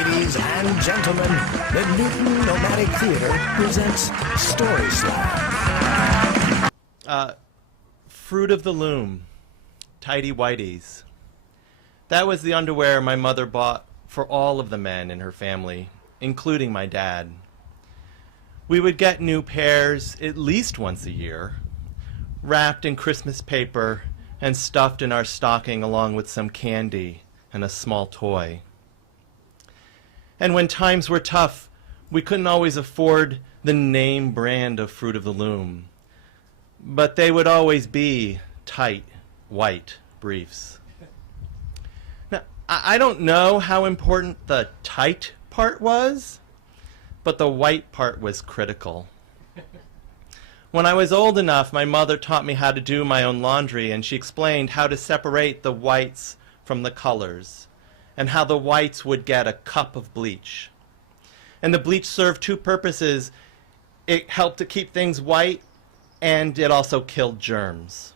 Ladies and gentlemen, the Newton Nomadic Theater presents Story Slam. Fruit of the Loom, tidy whities. That was the underwear my mother bought for all of the men in her family, including my dad. We would get new pairs at least once a year, wrapped in Christmas paper and stuffed in our stocking along with some candy and a small toy. And when times were tough, we couldn't always afford the name brand of Fruit of the Loom, but they would always be tight, white briefs. Now, I don't know how important the tight part was, but the white part was critical. When I was old enough, my mother taught me how to do my own laundry, and she explained how to separate the whites from the colors, and how the whites would get a cup of bleach. And the bleach served two purposes. It helped to keep things white, and it also killed germs.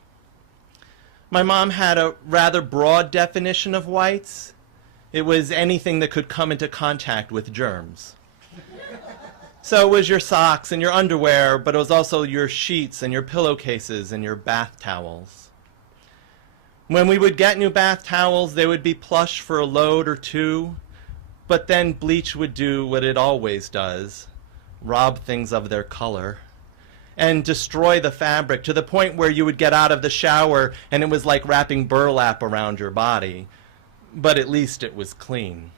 My mom had a rather broad definition of whites. It was anything that could come into contact with germs. So it was your socks and your underwear, but it was also your sheets and your pillowcases and your bath towels. When we would get new bath towels, they would be plush for a load or two, but then bleach would do what it always does, rob things of their color, and destroy the fabric to the point where you would get out of the shower and it was like wrapping burlap around your body, but at least it was clean.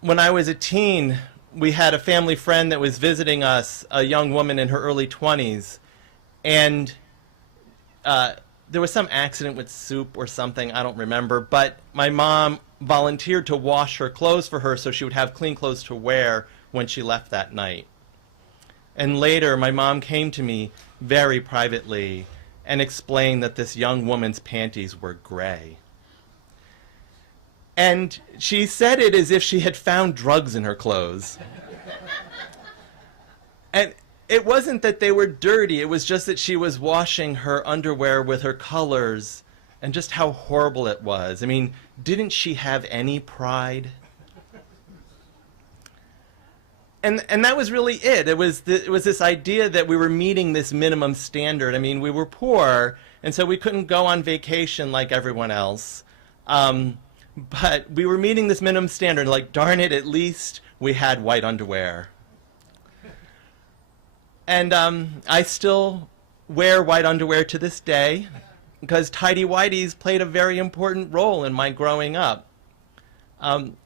When I was a teen, we had a family friend that was visiting us, a young woman in her early 20s, and there was some accident with soup or something, I don't remember, but my mom volunteered to wash her clothes for her so she would have clean clothes to wear when she left that night. And later, my mom came to me very privately and explained that this young woman's panties were gray. And she said it as if she had found drugs in her clothes. And it wasn't that they were dirty, it was just that she was washing her underwear with her colors and just how horrible it was. I mean, didn't she have any pride? And that was really it. It was this idea that we were meeting this minimum standard. I mean, we were poor, and so we couldn't go on vacation like everyone else. But we were meeting this minimum standard, like, darn it, at least we had white underwear. And I still wear white underwear to this day because tidy whities played a very important role in my growing up.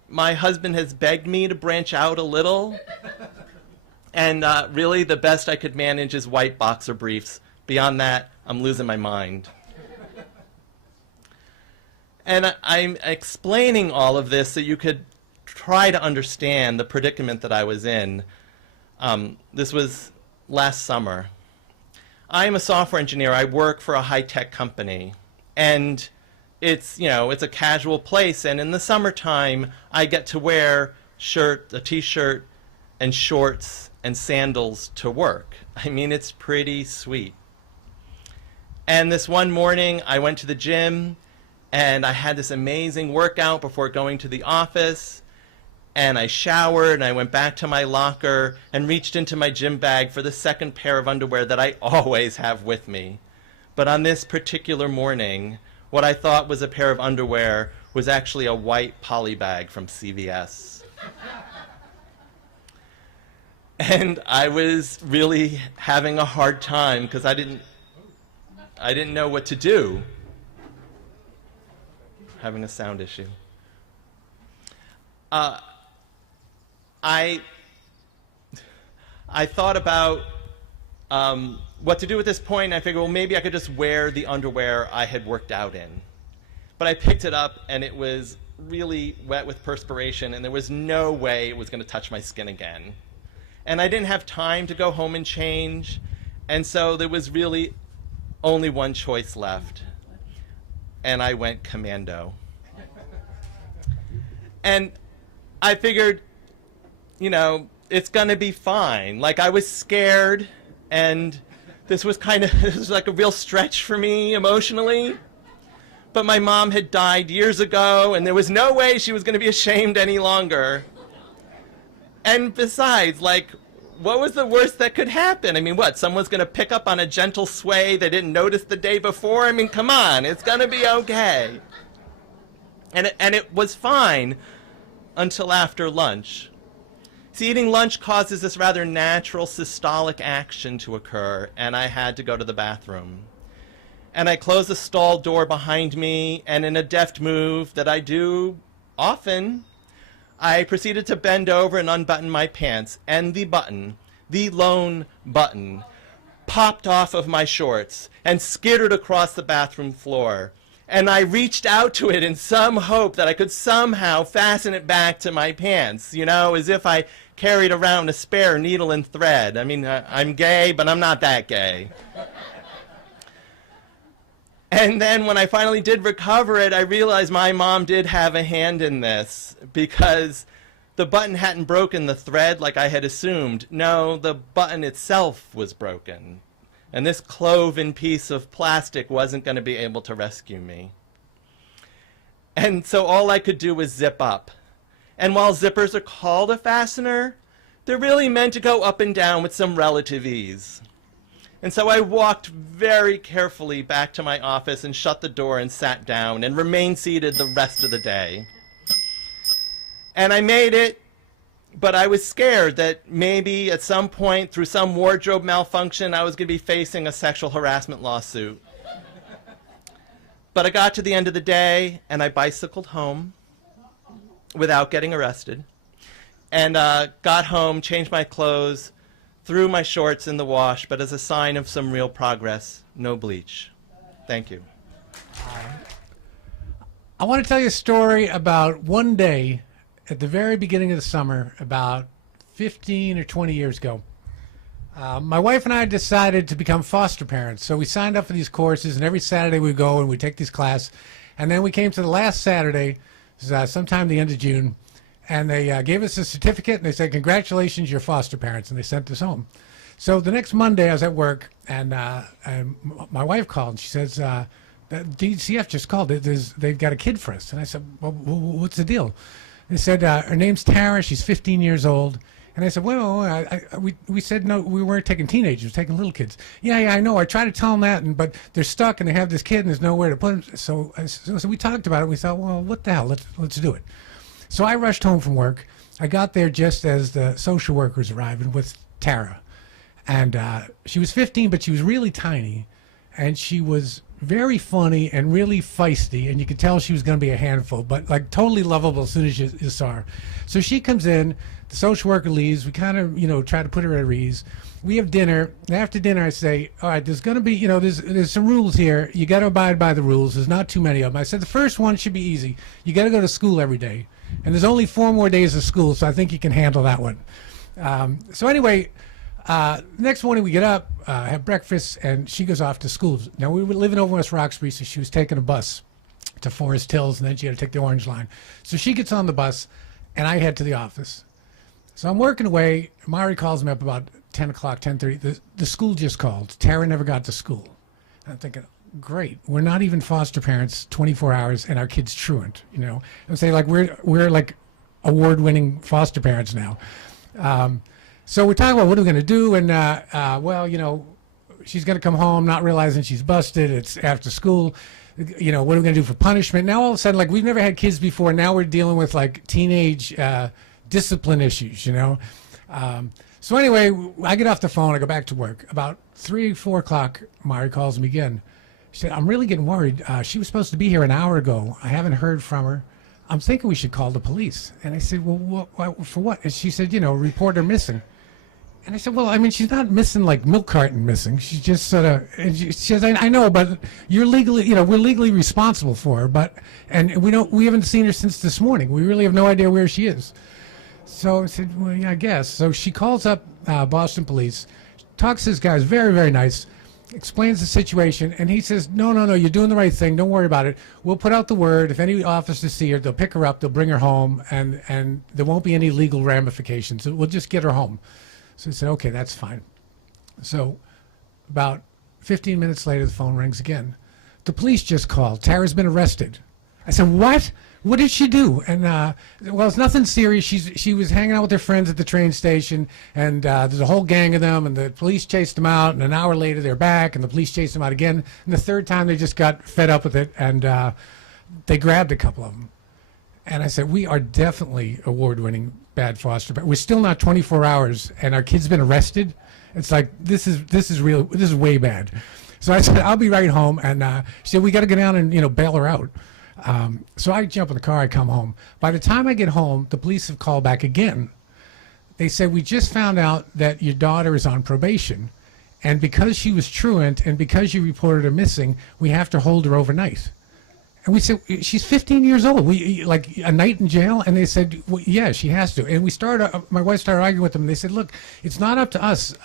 My husband has begged me to branch out a little, and really the best I could manage is white boxer briefs. Beyond that, I'm losing my mind. And I'm explaining all of this so you could try to understand the predicament that I was in. This was last summer. I am a software engineer. I work for a high-tech company, and it's a casual place, and in the summertime I get to wear a t-shirt and shorts and sandals to work. I mean, it's pretty sweet. And this one morning I went to the gym and I had this amazing workout before going to the office, and I showered and I went back to my locker and reached into my gym bag for the second pair of underwear that I always have with me. But on this particular morning, what I thought was a pair of underwear was actually a white poly bag from CVS. And I was really having a hard time because I didn't know what to do. Having a sound issue. I thought about what to do at this point, and I figured, well, maybe I could just wear the underwear I had worked out in. But I picked it up, and it was really wet with perspiration, and there was no way it was going to touch my skin again. And I didn't have time to go home and change, and so there was really only one choice left. And I went commando. And I figured, it's going to be fine. Like, I was scared, and this was like a real stretch for me emotionally. but my mom had died years ago, and there was no way she was going to be ashamed any longer. And besides, like, what was the worst that could happen? I mean, what, someone's going to pick up on a gentle sway they didn't notice the day before? I mean, come on, it's going to be okay. And it was fine until after lunch. See, eating lunch causes this rather natural systolic action to occur, and I had to go to the bathroom. And I closed the stall door behind me, and in a deft move that I do often, I proceeded to bend over and unbutton my pants, and the button, the lone button, popped off of my shorts and skittered across the bathroom floor. And I reached out to it in some hope that I could somehow fasten it back to my pants, you know, as if I carried around a spare needle and thread. I mean, I'm gay, but I'm not that gay. And then when I finally did recover it, I realized my mom did have a hand in this, because the button hadn't broken the thread like I had assumed. No, the button itself was broken. And this cloven piece of plastic wasn't going to be able to rescue me. And so all I could do was zip up. And while zippers are called a fastener, they're really meant to go up and down with some relative ease. And so I walked very carefully back to my office and shut the door and sat down and remained seated the rest of the day. And I made it, but I was scared that maybe at some point through some wardrobe malfunction I was going to be facing a sexual harassment lawsuit. But I got to the end of the day and I bicycled home without getting arrested, and got home, changed my clothes, threw my shorts in the wash, but as a sign of some real progress, no bleach. Thank you. I want to tell you a story about one day at the very beginning of the summer, about 15 or 20 years ago. My wife and I decided to become foster parents, so we signed up for these courses, and every Saturday we go and we take this class, and then we came to the last Saturday, sometime the end of June, and they gave us a certificate, and they said, congratulations, you're foster parents, and they sent us home. So the next Monday I was at work, and my wife called, and she says, DCF just called, they've got a kid for us. And I said, well, what's the deal? They said, her name's Tara, she's 15 years old. And I said, well, we said no, we weren't taking teenagers, we were taking little kids. Yeah, I know. I tried to tell them that, but they're stuck, and they have this kid, and there's nowhere to put him. So we talked about it. We thought, well, what the hell? Let's do it. So I rushed home from work. I got there just as the social workers arrived with Tara. And she was 15, but she was really tiny. And she was very funny and really feisty, and you could tell she was going to be a handful, but like totally lovable as soon as you saw her. So she comes in, the social worker leaves, we kind of, try to put her at ease. We have dinner, and after dinner I say, all right, there's going to be, there's some rules here. You got to abide by the rules. There's not too many of them. I said the first one should be easy. You got to go to school every day. And there's only 4 more days of school, so I think you can handle that one. So anyway, next morning we get up, have breakfast, and she goes off to school. Now we were living over West Roxbury, so she was taking a bus to Forest Hills, and then she had to take the Orange Line. So she gets on the bus, and I head to the office. So I'm working away. Mari calls me up about 10 o'clock, 10:30. The school just called. Tara never got to school. And I'm thinking, great. We're not even foster parents 24 hours, and our kid's truant. I'm saying, like, we're like award-winning foster parents now. So we're talking about what are we going to do, and well, she's going to come home not realizing she's busted. It's after school. What are we going to do for punishment? Now all of a sudden, like, we've never had kids before. Now we're dealing with like teenage discipline issues. So anyway, I get off the phone. I go back to work. About 3, 4 o'clock, Mari calls me again. She said, I'm really getting worried. She was supposed to be here an hour ago. I haven't heard from her. I'm thinking we should call the police. And I said, well, for what? And she said, report her missing. And I said, well, I mean, she's not missing like milk carton missing. She's just sort of, and she says, I know, but you're legally, we're legally responsible for her, and we haven't seen her since this morning. We really have no idea where she is. So I said, well, yeah, I guess. So she calls up Boston Police, talks to this guy, who's very, very nice, explains the situation, and he says, no, you're doing the right thing. Don't worry about it. We'll put out the word. If any officers see her, they'll pick her up, they'll bring her home, and there won't be any legal ramifications. We'll just get her home. So I said, okay, that's fine. So about 15 minutes later, the phone rings again. the police just called. Tara's been arrested. I said, what? What did she do? And, well, it's nothing serious. She was hanging out with her friends at the train station, and there's a whole gang of them, and the police chased them out, and an hour later they're back, and the police chased them out again. And the third time they just got fed up with it, and they grabbed a couple of them. And I said, we are definitely award-winning bad foster parents. We're still not 24 hours, and our kid's been arrested. It's like, this is real. This is way bad. So I said, I'll be right home. And she said, we got to go down and, bail her out. So I jump in the car, I come home. By the time I get home, the police have called back again. They said, we just found out that your daughter is on probation. And because she was truant and because you reported her missing, we have to hold her overnight. And we said, she's 15 years old. We like a night in jail? And they said, well, yeah, she has to. And my wife started arguing with them. And they said, look, it's not up to us.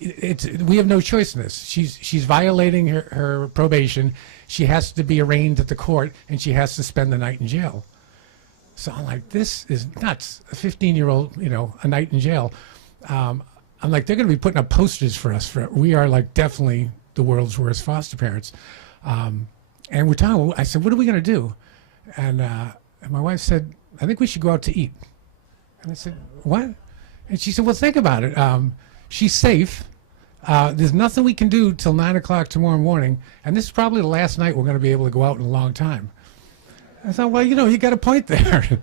We have no choice in this. She's violating her probation. She has to be arraigned at the court, and she has to spend the night in jail. So I'm like, this is nuts. A 15-year-old, a night in jail. I'm like, they're going to be putting up posters for us. We are like definitely the world's worst foster parents. And we're talking. I said, what are we going to do? And my wife said, I think we should go out to eat. And I said, what? And she said, well, think about it. She's safe. There's nothing we can do till 9 o'clock tomorrow morning. And this is probably the last night we're going to be able to go out in a long time. I thought, well, you got a point there.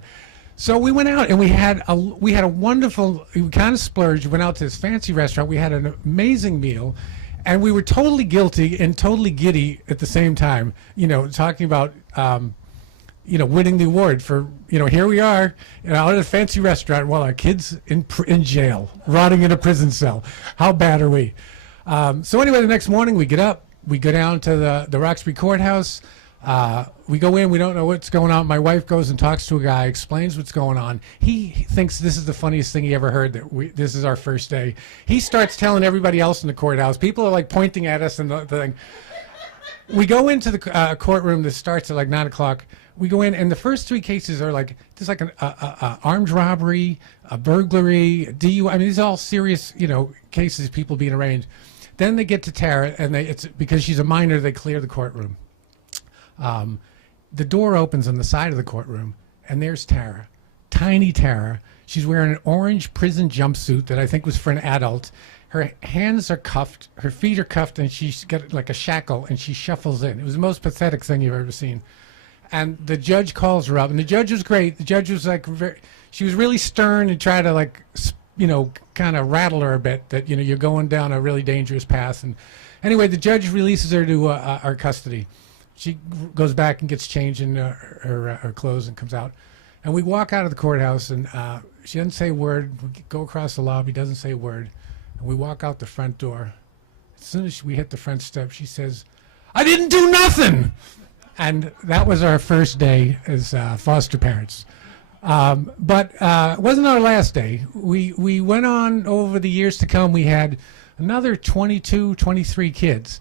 So we went out and we had a wonderful, we kind of splurged, went out to this fancy restaurant. We had an amazing meal. And we were totally guilty and totally giddy at the same time, talking about, winning the award for, here we are out at a fancy restaurant while our kid's in jail, rotting in a prison cell. How bad are we? So anyway, the next morning we get up, we go down to the Roxbury Courthouse. We go in, we don't know what's going on. My wife goes and talks to a guy, explains what's going on. He thinks this is the funniest thing he ever heard, this is our first day. He starts telling everybody else in the courthouse. People are like pointing at us and the thing. We go into the courtroom that starts at like 9 o'clock. We go in, and the first three cases are like, there's like an armed robbery, a burglary, a DUI. I mean, these are all serious, cases, people being arraigned. Then they get to Tara, and it's because she's a minor, they clear the courtroom. The door opens on the side of the courtroom, and there's Tara, tiny Tara. She's wearing an orange prison jumpsuit that I think was for an adult. Her hands are cuffed, her feet are cuffed, and she's got like a shackle, and she shuffles in. It was the most pathetic thing you've ever seen. And the judge calls her up, and the judge was great. The judge was like, she was really stern and tried to like, kind of rattle her a bit that, you're going down a really dangerous path. And anyway, the judge releases her to our custody. She goes back and gets changed in her clothes and comes out. And we walk out of the courthouse, and she doesn't say a word. We go across the lobby, doesn't say a word. And we walk out the front door. As soon as we hit the front step, she says, I didn't do nothing! And that was our first day as foster parents. But it wasn't our last day. We went on over the years to come. We had another 22, 23 kids.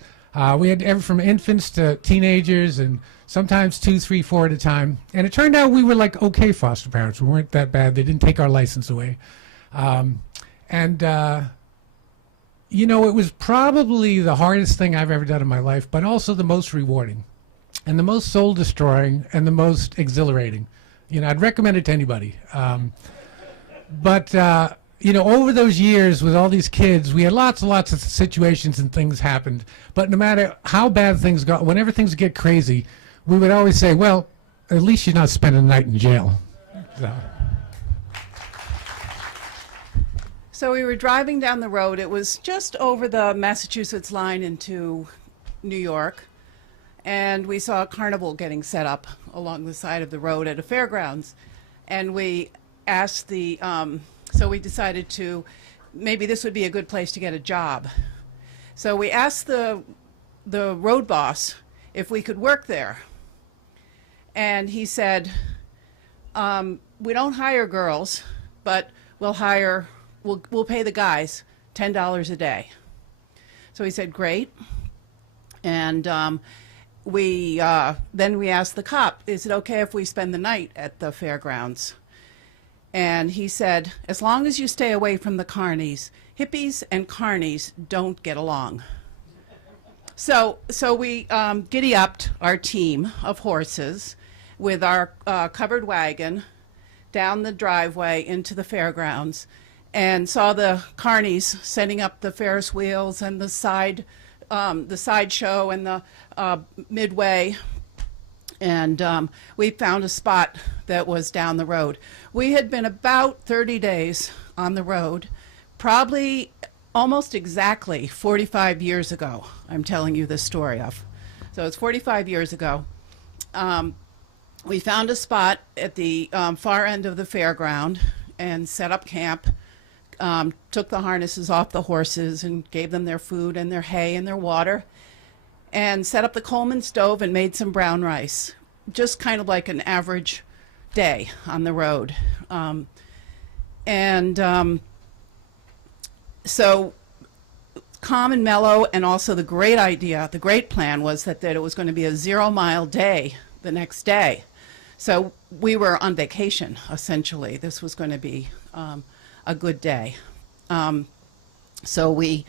We had from infants to teenagers, and sometimes 2, 3, 4 at a time. And it turned out we were like okay foster parents. We weren't that bad. They didn't take our license away. It was probably the hardest thing I've ever done in my life, but also the most rewarding and the most soul-destroying and the most exhilarating. I'd recommend it to anybody. Over those years with all these kids, we had lots and lots of situations and things happened. But no matter how bad things got, whenever things get crazy, we would always say, well, at least you're not spending the night in jail. So we were driving down the road. It was just over the Massachusetts line into New York. And we saw a carnival getting set up along the side of the road at a fairgrounds. And we asked so we decided maybe this would be a good place to get a job. So we asked the road boss if we could work there. And he said, we don't hire girls, but we'll pay the guys $10 a day. So he said, great. And then we asked the cop, is it okay if we spend the night at the fairgrounds? And he said, as long as you stay away from the carnies, hippies and carnies don't get along. So we giddy-upped our team of horses with our covered wagon down the driveway into the fairgrounds, and saw the carnies setting up the Ferris wheels and the sideshow and the midway. And we found a spot that was down the road. We had been about 30 days on the road, probably almost exactly 45 years ago. I'm telling you this story of. So it's 45 years ago. We found a spot at the far end of the fairground and set up camp. Took the harnesses off the horses and gave them their food and their hay and their water, and set up the Coleman stove and made some brown rice. Just kind of like an average day on the road. So calm and mellow, and also the great idea, the great plan was that it was going to be a 0-mile day the next day. So we were on vacation, essentially. This was going to be a good day. So we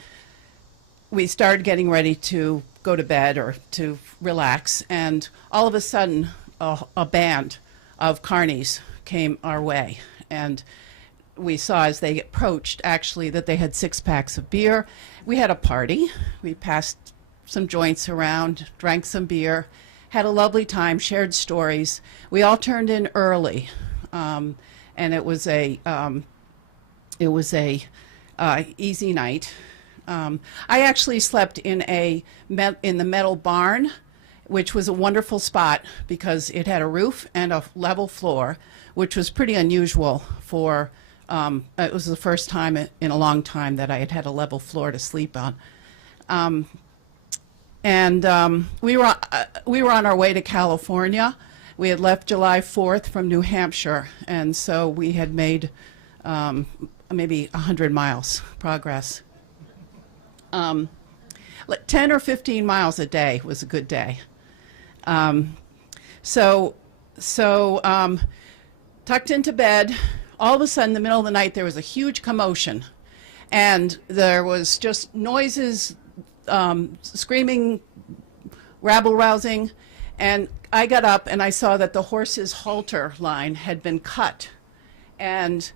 started getting ready to go to bed or to relax, and all of a sudden a band of carnies came our way, and we saw as they approached actually that they had 6 packs of beer. We had a party. We passed some joints around, drank some beer, had a lovely time, shared stories. We all turned in early, and it was a easy night. I actually slept in the metal barn, which was a wonderful spot because it had a roof and a level floor, which was pretty unusual for. It was the first time in a long time that I had had a level floor to sleep on. We were on our way to California. We had left July 4th from New Hampshire, and so we had made maybe 100 miles progress. 10 or 15 miles a day was a good day. So tucked into bed, all of a sudden in the middle of the night there was a huge commotion, and there was just noises, screaming, rabble-rousing, and I got up and I saw that the horse's halter line had been cut. And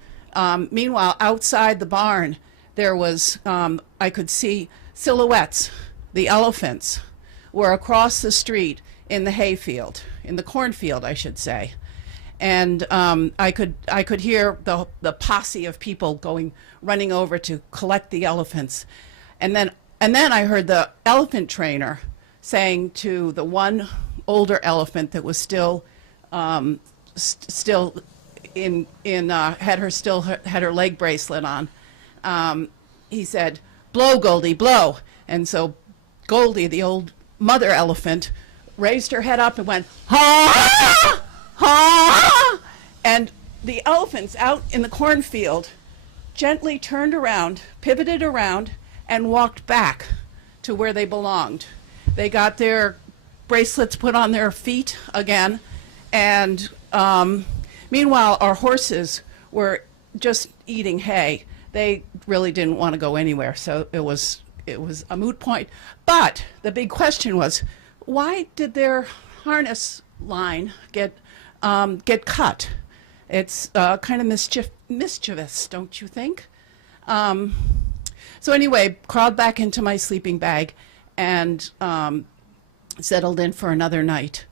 meanwhile, outside the barn, there was, I could see silhouettes. The elephants were across the street in the hayfield, in the cornfield, I should say. And I could hear the posse of people running over to collect the elephants. And then I heard the elephant trainer saying to the one older elephant that was still had her leg bracelet on. He said, "Blow, Goldie, blow." And so Goldie, the old mother elephant, raised her head up and went, "Ha! Ha!" And the elephants out in the cornfield gently turned around, pivoted around, and walked back to where they belonged. They got their bracelets put on their feet again, and meanwhile our horses were just eating hay. They really didn't want to go anywhere, so it was a moot point. But the big question was, why did their harness line get cut? It's kind of mischievous, don't you think? So anyway, crawled back into my sleeping bag and settled in for another night.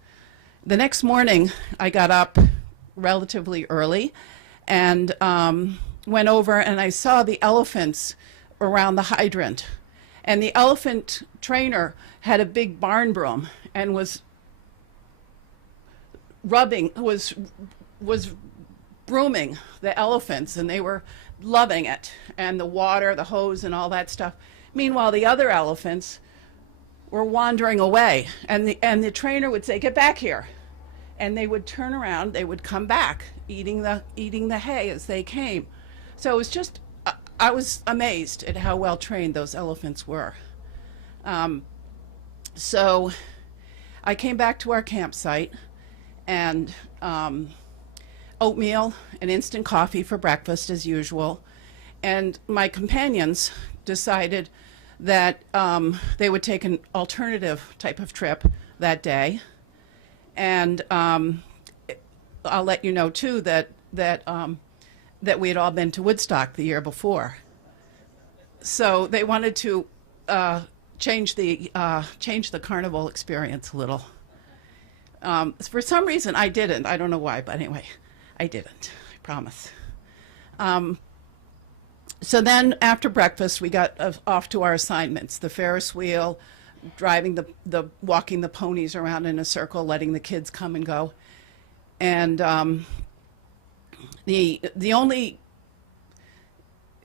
The next morning, I got up relatively early and went over and I saw the elephants around the hydrant. And the elephant trainer had a big barn broom and was brooming the elephants, and they were loving it, and the water, the hose, and all that stuff. Meanwhile, the other elephants were wandering away, and the trainer would say, "Get back here," and they would turn around, they would come back, eating the hay as they came. So it was just, I was amazed at how well trained those elephants were. So I came back to our campsite, and oatmeal and instant coffee for breakfast as usual. And my companions decided that they would take an alternative type of trip that day. And I'll let you know, too, that we had all been to Woodstock the year before. So they wanted to change the carnival experience a little. For some reason, I didn't. I don't know why, but anyway, I didn't. I promise. So then after breakfast, we got off to our assignments: the Ferris wheel, driving walking the ponies around in a circle, letting the kids come and go. And the only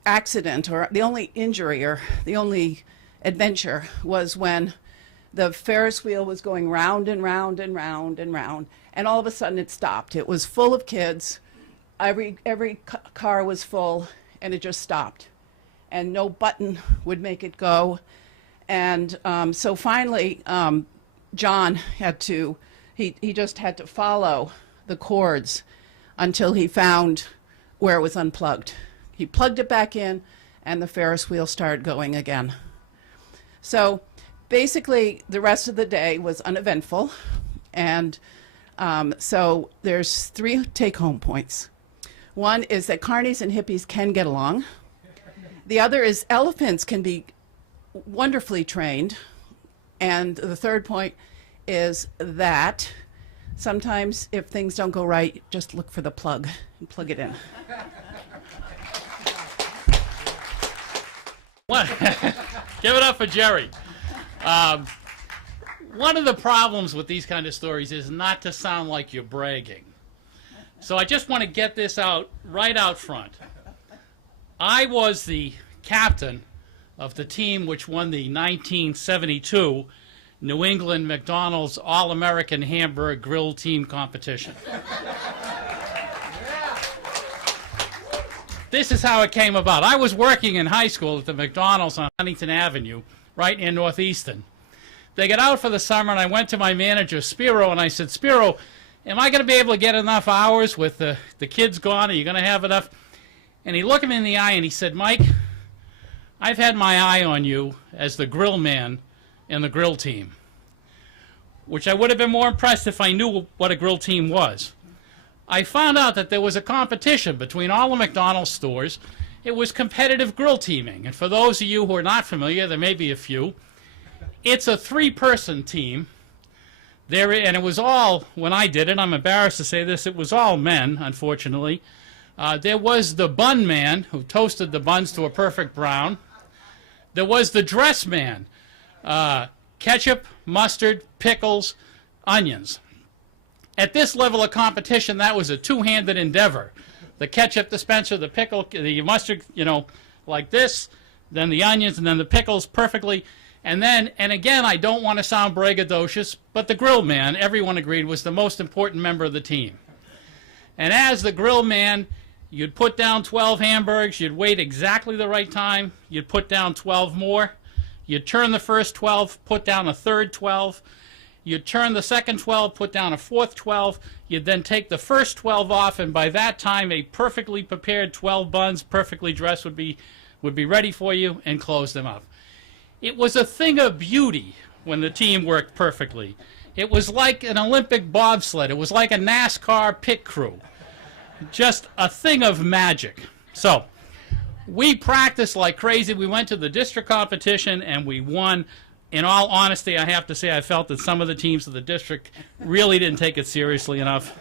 accident, or the only injury, or the only adventure was when the Ferris wheel was going round and round and round and round, and all of a sudden it stopped. It was full of kids. Every car was full, and it just stopped. And no button would make it go. And so finally, John had to, he just had to follow the cords until he found where it was unplugged. He plugged it back in, and the Ferris wheel started going again. So basically, the rest of the day was uneventful. And so there's 3 take-home points. One is that carnies and hippies can get along. The other is elephants can be wonderfully trained. And the third point is that sometimes if things don't go right, just look for the plug and plug it in. Give it up for Jerry. One of the problems with these kind of stories is not to sound like you're bragging. So I just want to get this out right out front. I was the captain of the team which won the 1972 New England McDonald's All-American Hamburger Grill Team Competition. This is how it came about. I was working in high school at the McDonald's on Huntington Avenue, right near Northeastern. They got out for the summer, and I went to my manager, Spiro, and I said, Spiro, am I going to be able to get enough hours with the kids gone? Are you going to have enough? And he looked me in the eye and he said, Mike, I've had my eye on you as the grill man in the grill team, which I would have been more impressed if I knew what a grill team was. I found out that there was a competition between all the McDonald's stores. It was competitive grill teaming. And for those of you who are not familiar, there may be a few, it's a 3-person team. And it was all, when I did it, I'm embarrassed to say this, it was all men, unfortunately. There was the bun man who toasted the buns to a perfect brown. There was the dress man, ketchup, mustard, pickles, onions. At this level of competition, that was a two-handed endeavor. The ketchup dispenser, the pickle, the mustard, like this, then the onions, and then the pickles perfectly. And again, I don't want to sound braggadocious, but the grill man, everyone agreed, was the most important member of the team. And as the grill man, you'd put down 12 hamburgers, you'd wait exactly the right time, you'd put down 12 more, you'd turn the first 12, put down a third 12, you'd turn the second 12, put down a fourth 12, you'd then take the first 12 off, and by that time a perfectly prepared 12 buns, perfectly dressed, would be ready for you, and close them up. It was a thing of beauty when the team worked perfectly. It was like an Olympic bobsled. It was like a NASCAR pit crew. Just a thing of magic. So we practiced like crazy. We went to the district competition and we won. In all honesty, I have to say I felt that some of the teams of the district really didn't take it seriously enough.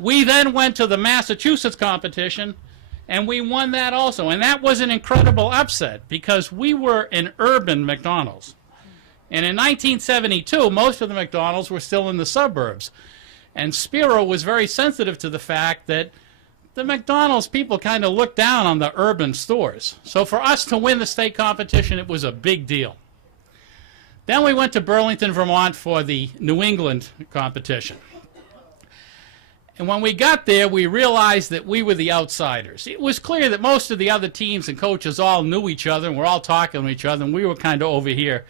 We then went to the Massachusetts competition, and we won that also. And that was an incredible upset because we were an urban McDonald's. And in 1972, most of the McDonald's were still in the suburbs. And Spiro was very sensitive to the fact that the McDonald's people kind of looked down on the urban stores. So for us to win the state competition, it was a big deal. Then we went to Burlington, Vermont for the New England competition. And when we got there, we realized that we were the outsiders. It was clear that most of the other teams and coaches all knew each other, and were all talking to each other, and we were kind of over here.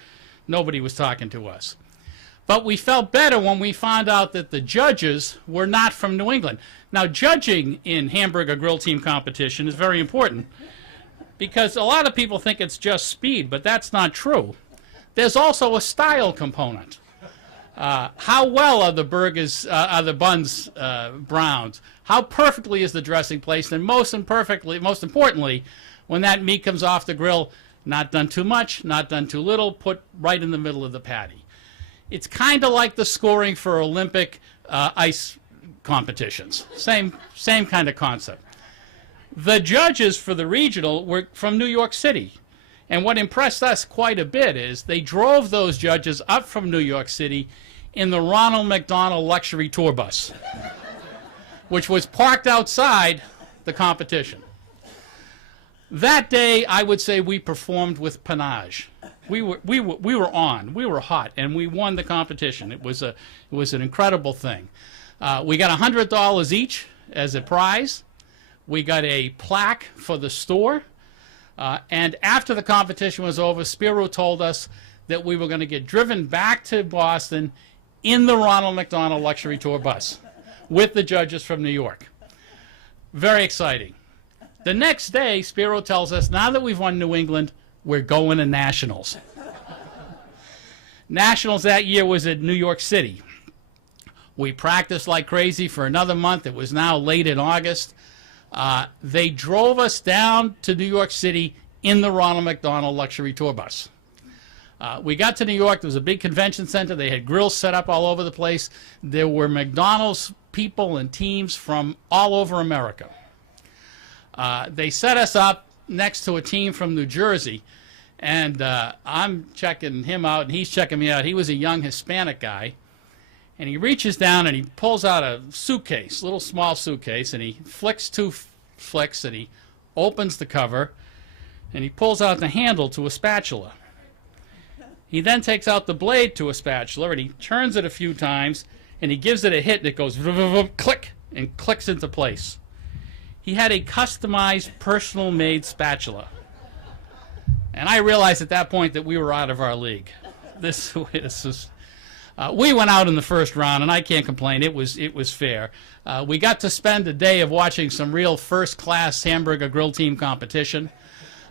Nobody was talking to us. But we felt better when we found out that the judges were not from New England. Now, judging in hamburger grill team competition is very important. because a lot of people think it's just speed, but that's not true. There's also a style component. How well are the burgers, are the buns browned? How perfectly is the dressing placed? And most importantly, when that meat comes off the grill, not done too much, not done too little, put right in the middle of the patty. It's kind of like the scoring for Olympic ice competitions. Same kind of concept. The judges for the regional were from New York City. And what impressed us quite a bit is they drove those judges up from New York City in the Ronald McDonald luxury tour bus, which was parked outside the competition. That day, I would say we performed with panache. We were on, we were hot, and we won the competition. It was an incredible thing. We got $100 each as a prize. We got a plaque for the store. And after the competition was over, Spiro told us that we were going to get driven back to Boston in the Ronald McDonald luxury tour bus with the judges from New York. Very exciting. The next day, Spiro tells us, now that we've won New England, we're going to Nationals. Nationals that year was at New York City. We practiced like crazy for another month. It was now late in August. They drove us down to New York City in the Ronald McDonald luxury tour bus. We got to New York. There was a big convention center. They had grills set up all over the place. There were McDonald's people and teams from all over America. They set us up next to a team from New Jersey, and I'm checking him out, and he's checking me out. He was a young Hispanic guy, and he reaches down and he pulls out a suitcase, little small suitcase, and he flicks two flicks, and he opens the cover, and he pulls out the handle to a spatula. He then takes out the blade to a spatula, and he turns it a few times, and he gives it a hit, and it goes click, and clicks into place. He had a customized, personal-made spatula. And I realized at that point that we were out of our league. This was... we went out in the first round, and I can't complain. It was fair. We got to spend a day of watching some real first-class hamburger grill team competition.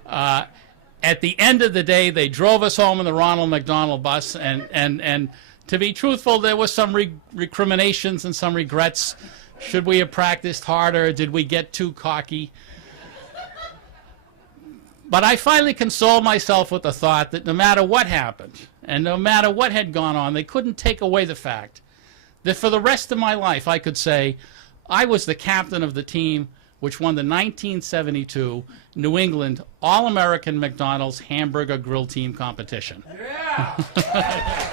At the end of the day, they drove us home in the Ronald McDonald bus, and to be truthful, there was some recriminations and some regrets. Should we have practiced harder? Did we get too cocky? But I finally consoled myself with the thought that no matter what happened, and no matter what had gone on, they couldn't take away the fact that for the rest of my life I could say I was the captain of the team which won the 1972 New England All-American McDonald's Hamburger Grill Team competition. Yeah.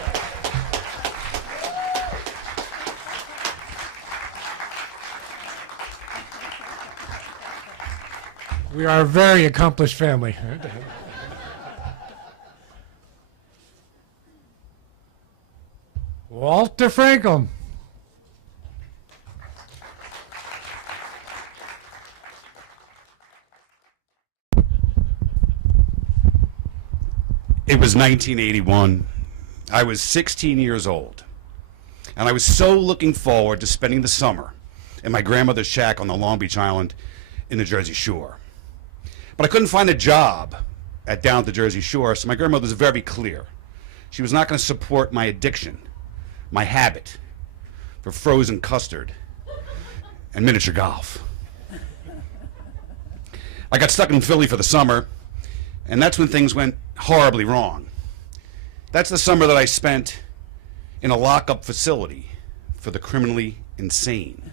We are a very accomplished family. Walter Frankel. It was 1981. I was 16 years old, and I was so looking forward to spending the summer in my grandmother's shack on the Long Beach Island in the Jersey Shore. But I couldn't find a job down at the Jersey Shore, so my grandmother was very clear. She was not going to support my addiction, my habit for frozen custard and miniature golf. I got stuck in Philly for the summer, and that's when things went horribly wrong. That's the summer that I spent in a lockup facility for the criminally insane.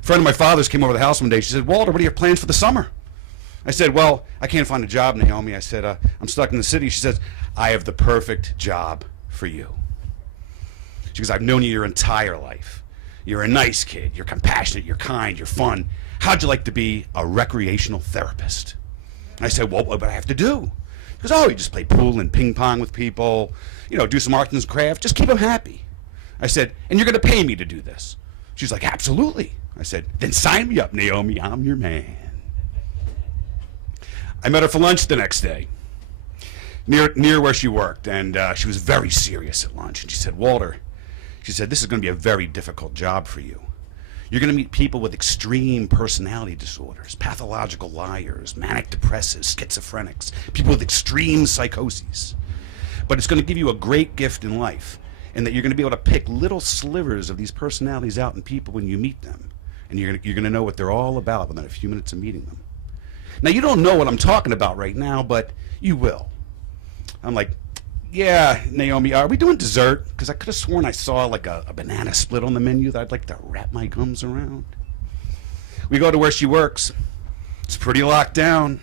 A friend of my father's came over to the house one day. She said, "Walter, what are your plans for the summer?" I said, "Well, I can't find a job, Naomi." I said, "I'm stuck in the city." She says, "I have the perfect job for you." She goes, "I've known you your entire life. You're a nice kid. You're compassionate. You're kind. You're fun. How'd you like to be a recreational therapist?" And I said, "Well, what would I have to do?" She goes, "Oh, you just play pool and ping pong with people, do some arts and crafts. Just keep them happy." I said, "And you're going to pay me to do this?" She's like, "Absolutely." I said, "Then sign me up, Naomi. I'm your man." I met her for lunch the next day, near where she worked, and she was very serious at lunch. And she said, "Walter," she said, "this is going to be a very difficult job for you. You're going to meet people with extreme personality disorders, pathological liars, manic depressives, schizophrenics, people with extreme psychoses. But it's going to give you a great gift in life, in that you're going to be able to pick little slivers of these personalities out in people when you meet them. And you're going to know what they're all about within a few minutes of meeting them. Now, you don't know what I'm talking about right now, but you will. I'm like, yeah, Naomi, are we doing dessert? Because I could have sworn I saw like a banana split on the menu that I'd like to wrap my gums around. We go to where she works. It's pretty locked down.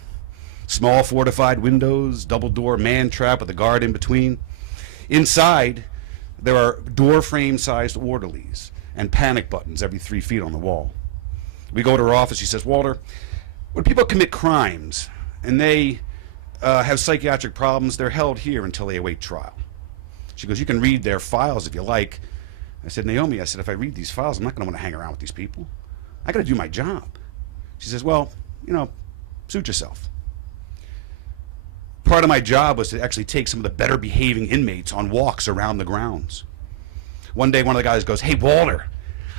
Small fortified windows, double door man trap with a guard in between. Inside, there are door frame sized orderlies and panic buttons every 3 feet on the wall. We go to her office. She says, Walter, when people commit crimes and they have psychiatric problems, they're held here until they await trial. She goes, you can read their files if you like. I said, Naomi, I said, if I read these files, I'm not going to want to hang around with these people. I got to do my job. She says, well, suit yourself. Part of my job was to actually take some of the better behaving inmates on walks around the grounds. One day, one of the guys goes, hey, Walter,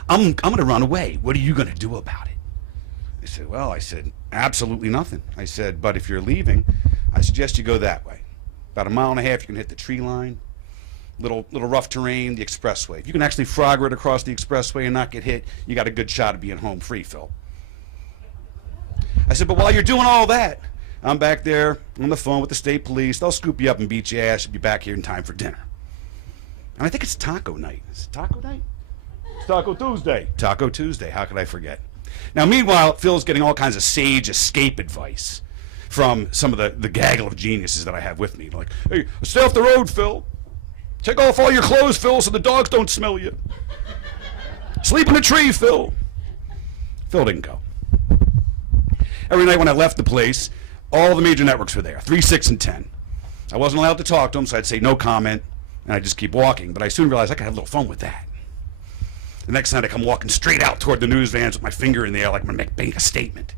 I'm going to run away. What are you going to do about it? I said, well, absolutely nothing. I said, but if you're leaving, I suggest you go that way. About 1.5 miles, you can hit the tree line, little rough terrain, the expressway. If you can actually frogger it across the expressway and not get hit, you got a good shot of being home free, Phil. I said, but while you're doing all that, I'm back there on the phone with the state police. They'll scoop you up and beat your ass. You'll be back here in time for dinner. And I think it's taco night. Is it taco night? It's Taco Tuesday. Taco Tuesday. How could I forget? Now, meanwhile, Phil's getting all kinds of sage escape advice from some of the gaggle of geniuses that I have with me. Like, hey, stay off the road, Phil. Take off all your clothes, Phil, so the dogs don't smell you. Sleep in a tree, Phil. Phil didn't go. Every night when I left the place, all the major networks were there, 3, 6, and 10. I wasn't allowed to talk to them, so I'd say no comment, and I'd just keep walking. But I soon realized I could have a little fun with that. The next night I come walking straight out toward the news vans with my finger in the air like I'm going to make a statement.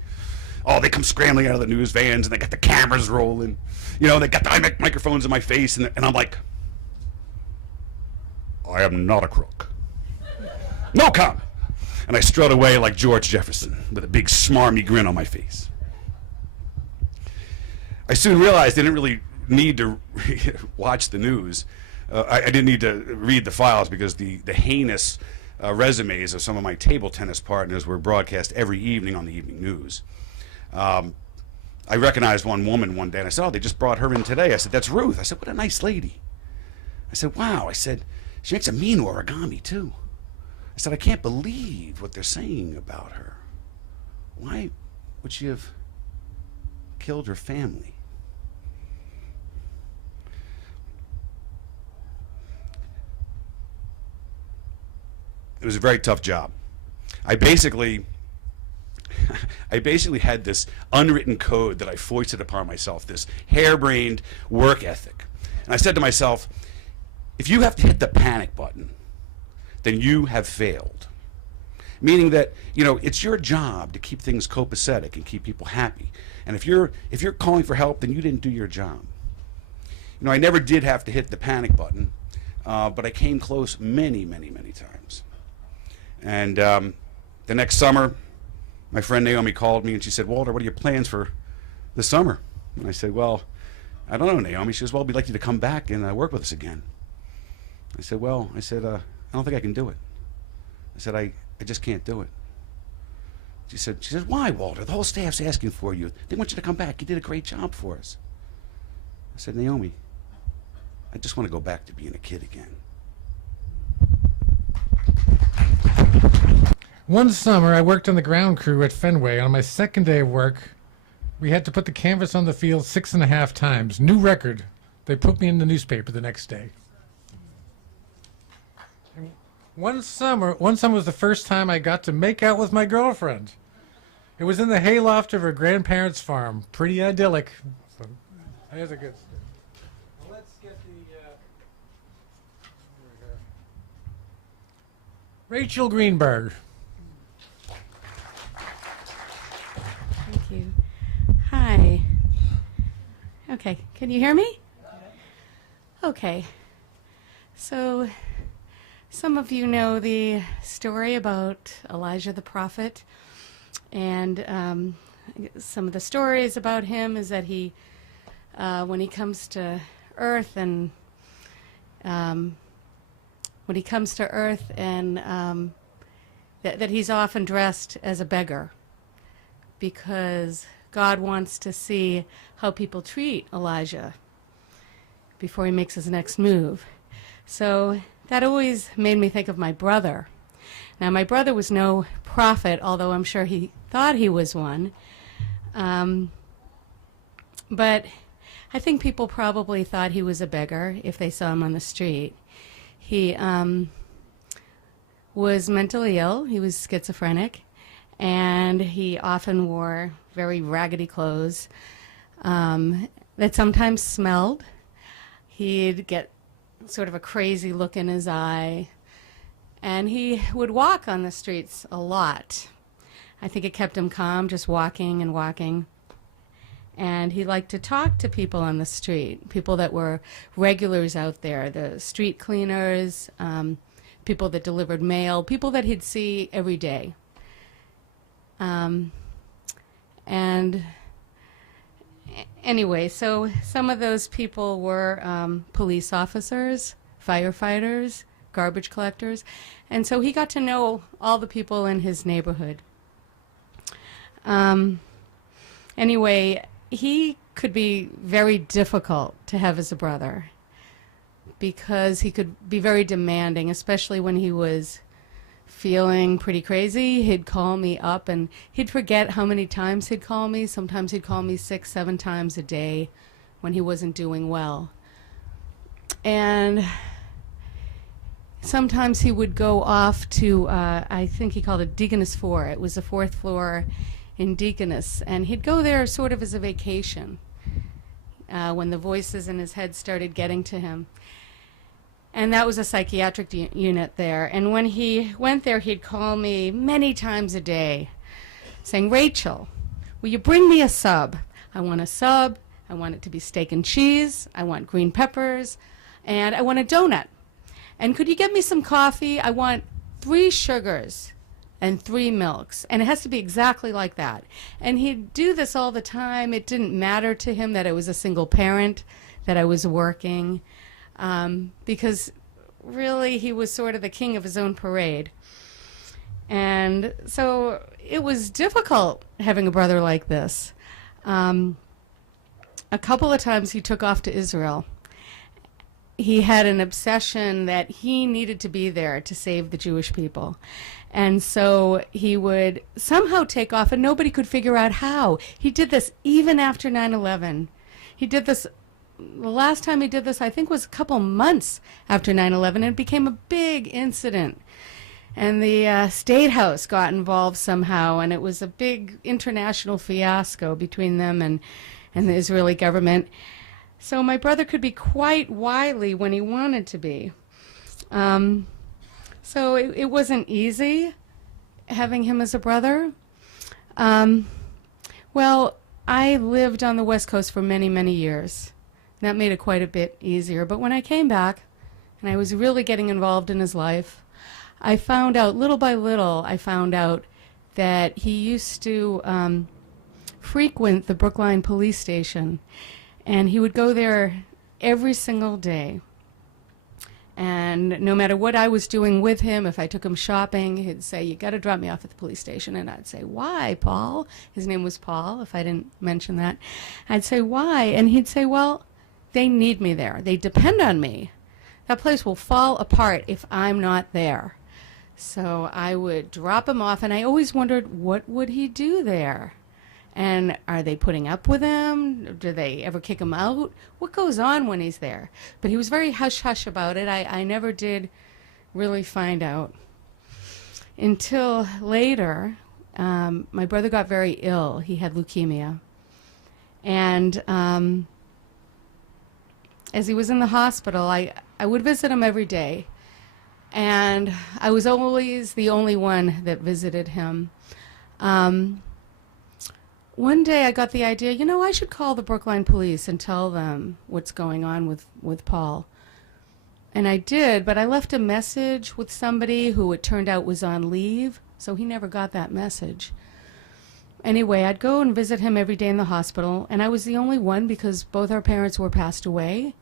Oh, they come scrambling out of the news vans, and they got the cameras rolling. They got the microphones in my face, and I'm like, I am not a crook. No comment. And I strode away like George Jefferson with a big smarmy grin on my face. I soon realized I didn't really need to watch the news. I didn't need to read the files because the heinous resumes of some of my table tennis partners were broadcast every evening on the evening news. I recognized one woman one day, and I said, oh, they just brought her in today. I said, that's Ruth. I said, what a nice lady. I said, wow. I said, she makes a mean origami, too. I said, I can't believe what they're saying about her. Why would she have killed her family? It was a very tough job. I basically had this unwritten code that I foisted upon myself, this harebrained work ethic. And I said to myself, if you have to hit the panic button, then you have failed. Meaning that, it's your job to keep things copacetic and keep people happy. And if you're calling for help, then you didn't do your job. I never did have to hit the panic button, but I came close many, many, many times. And the next summer, my friend Naomi called me and she said, Walter, what are your plans for the summer? And I said, well, I don't know, Naomi. She says, well, we'd like you to come back and work with us again. I said, I don't think I can do it. I said, I just can't do it. She said, why, Walter? The whole staff's asking for you. They want you to come back. You did a great job for us. I said, Naomi, I just want to go back to being a kid again. One summer, I worked on the ground crew at Fenway. On my second day of work, we had to put the canvas on the field 6.5 times. New record. They put me in the newspaper the next day. And one summer was the first time I got to make out with my girlfriend. It was in the hayloft of her grandparents' farm. Pretty idyllic. So, there's a good story. Well, let's get the... here we go. Rachel Greenberg. Thank you. Hi. Okay, can you hear me? Okay. So, Some of you know the story about Elijah the prophet, and some of the stories about him is that he, when he comes to earth and that he's often dressed as a beggar, because God wants to see how people treat Elijah before he makes his next move. So that always made me think of my brother. Now, my brother was no prophet, although I'm sure he thought he was one. But I think people probably thought he was a beggar if they saw him on the street. He was mentally ill. He was schizophrenic, and he often wore very raggedy clothes that sometimes smelled. He'd get sort of a crazy look in his eye, and he would walk on the streets a lot. I think it kept him calm, just walking and walking. And he liked to talk to people on the street, people that were regulars out there, the street cleaners, people that delivered mail, people that he'd see every day. And anyway, so some of those people were police officers, firefighters, garbage collectors, and so he got to know all the people in his neighborhood. Anyway, he could be very difficult to have as a brother because he could be very demanding, especially when he was feeling pretty crazy. He'd call me up and he'd forget how many times he'd call me. Sometimes he'd call me 6, 7 times a day when he wasn't doing well. And sometimes he would go off to, I think he called it Deaconess 4. It was the 4th floor in Deaconess. And he'd go there sort of as a vacation when the voices in his head started getting to him. And that was a psychiatric unit there. And when he went there, he'd call me many times a day saying, "Rachel, will you bring me a sub? I want a sub. I want it to be steak and cheese. I want green peppers. And I want a donut. And could you get me some coffee? I want 3 sugars and 3 milks. And it has to be exactly like that." And he'd do this all the time. It didn't matter to him that I was a single parent, that I was working. Because really he was sort of the king of his own parade. And so it was difficult having a brother like this. A couple of times he took off to Israel. He had an obsession that he needed to be there to save the Jewish people. And so he would somehow take off, and nobody could figure out how. He did this even after 9/11. He did this. The last time he did this, I think, was a couple months after 9/11, and it became a big incident. And the State House got involved somehow, and it was a big international fiasco between them and the Israeli government. So my brother could be quite wily when he wanted to be. So it wasn't easy having him as a brother. Well, I lived on the West Coast for many, many years. That made it quite a bit easier. But when I came back and I was really getting involved in his life, I found out, little by little, I found out that he used to frequent the Brookline police station. And he would go there every single day. And no matter what I was doing with him, if I took him shopping, he'd say, "You got to drop me off at the police station." And I'd say, "Why, Paul?" His name was Paul, if I didn't mention that. I'd say, "Why?" And he'd say, "Well, they need me there. They depend on me. That place will fall apart if I'm not there." So I would drop him off, and I always wondered, what would he do there? And are they putting up with him? Do they ever kick him out? What goes on when he's there? But he was very hush-hush about it. I never did really find out. Until later, my brother got very ill. He had leukemia. And as he was in the hospital, I would visit him every day. And I was always the only one that visited him. One day I got the idea, I should call the Brookline police and tell them what's going on with Paul. And I did, but I left a message with somebody who it turned out was on leave, so he never got that message. Anyway, I'd go and visit him every day in the hospital, and I was the only one because both our parents were passed away.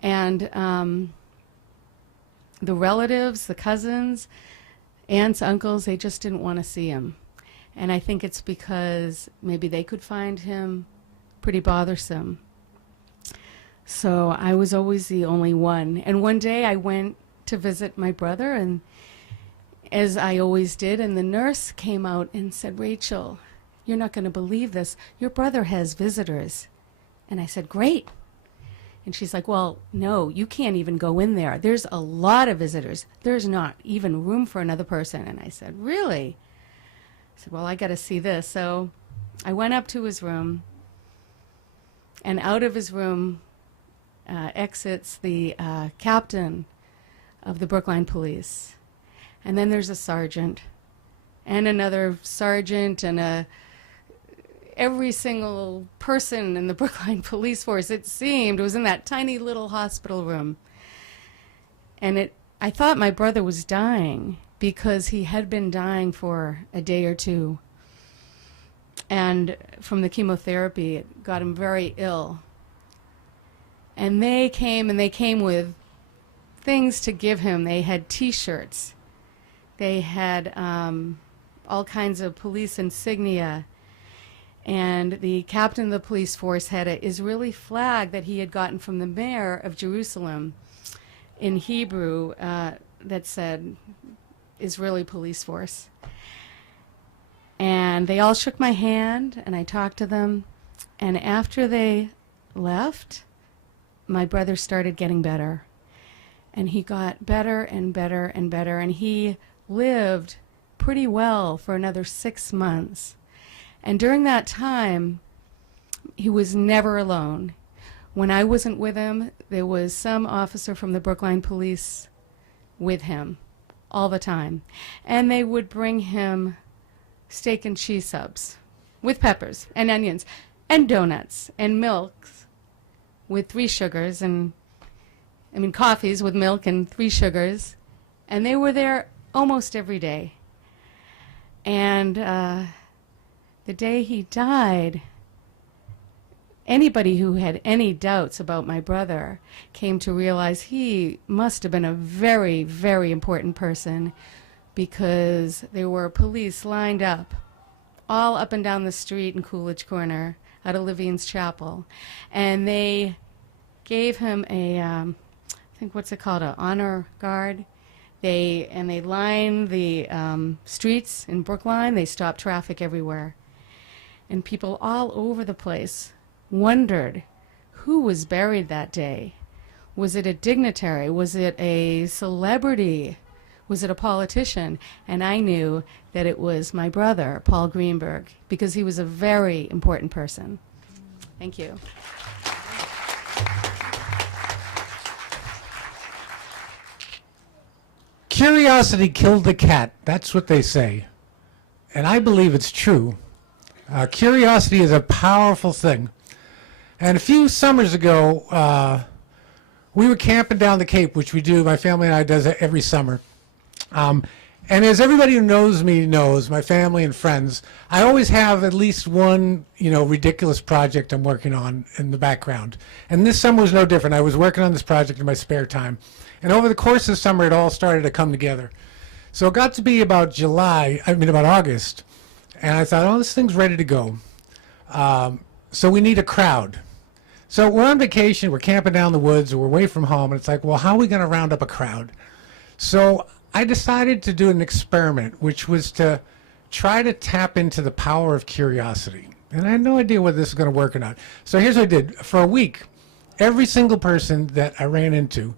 And the relatives, the cousins, aunts, uncles, they just didn't want to see him. And I think it's because maybe they could find him pretty bothersome. So I was always the only one. And one day I went to visit my brother, and as I always did, and the nurse came out and said, "Rachel, you're not going to believe this. Your brother has visitors." And I said, "Great." And she's like, "Well, no, you can't even go in there. There's a lot of visitors. There's not even room for another person." And I said, "Really?" I said, "Well, I got to see this." So I went up to his room, and out of his room exits the captain of the Brookline Police. And then there's a sergeant, and another sergeant, and every single person in the Brookline Police Force, it seemed, was in that tiny little hospital room. And I thought my brother was dying, because he had been dying for a day or two. And from the chemotherapy, it got him very ill. And they came with things to give him. They had T-shirts. They had all kinds of police insignia. And the captain of the police force had an Israeli flag that he had gotten from the mayor of Jerusalem in Hebrew that said Israeli Police Force. And they all shook my hand, and I talked to them. And after they left, my brother started getting better. And he got better and better and better. And he lived pretty well for another 6 months. And during that time, he was never alone. When I wasn't with him, there was some officer from the Brookline Police with him all the time. And they would bring him steak and cheese subs with peppers and onions and donuts and milks with 3 sugars, and coffees with milk and 3 sugars. And they were there almost every day. And the day he died, anybody who had any doubts about my brother came to realize he must have been a very, very important person, because there were police lined up all up and down the street in Coolidge Corner out of Levine's Chapel. And they gave him a, I think, what's it called, an honor guard. They lined the streets in Brookline. They stopped traffic everywhere. And people all over the place wondered who was buried that day. Was it a dignitary? Was it a celebrity? Was it a politician? And I knew that it was my brother, Paul Greenberg, because he was a very important person. Thank you. Curiosity killed the cat. That's what they say. And I believe it's true. Curiosity is a powerful thing. And a few summers ago, we were camping down the Cape, which we do, my family and I does it every summer. And as everybody who knows me knows, my family and friends, I always have at least one, ridiculous project I'm working on in the background. And this summer was no different. I was working on this project in my spare time. And over the course of the summer, it all started to come together. So it got to be about August. And I thought, this thing's ready to go. So we need a crowd. So we're on vacation, we're camping down the woods, we're away from home, and it's like, well, how are we going to round up a crowd? So I decided to do an experiment, which was to try to tap into the power of curiosity. And I had no idea whether this was going to work or not. So here's what I did. For a week, every single person that I ran into,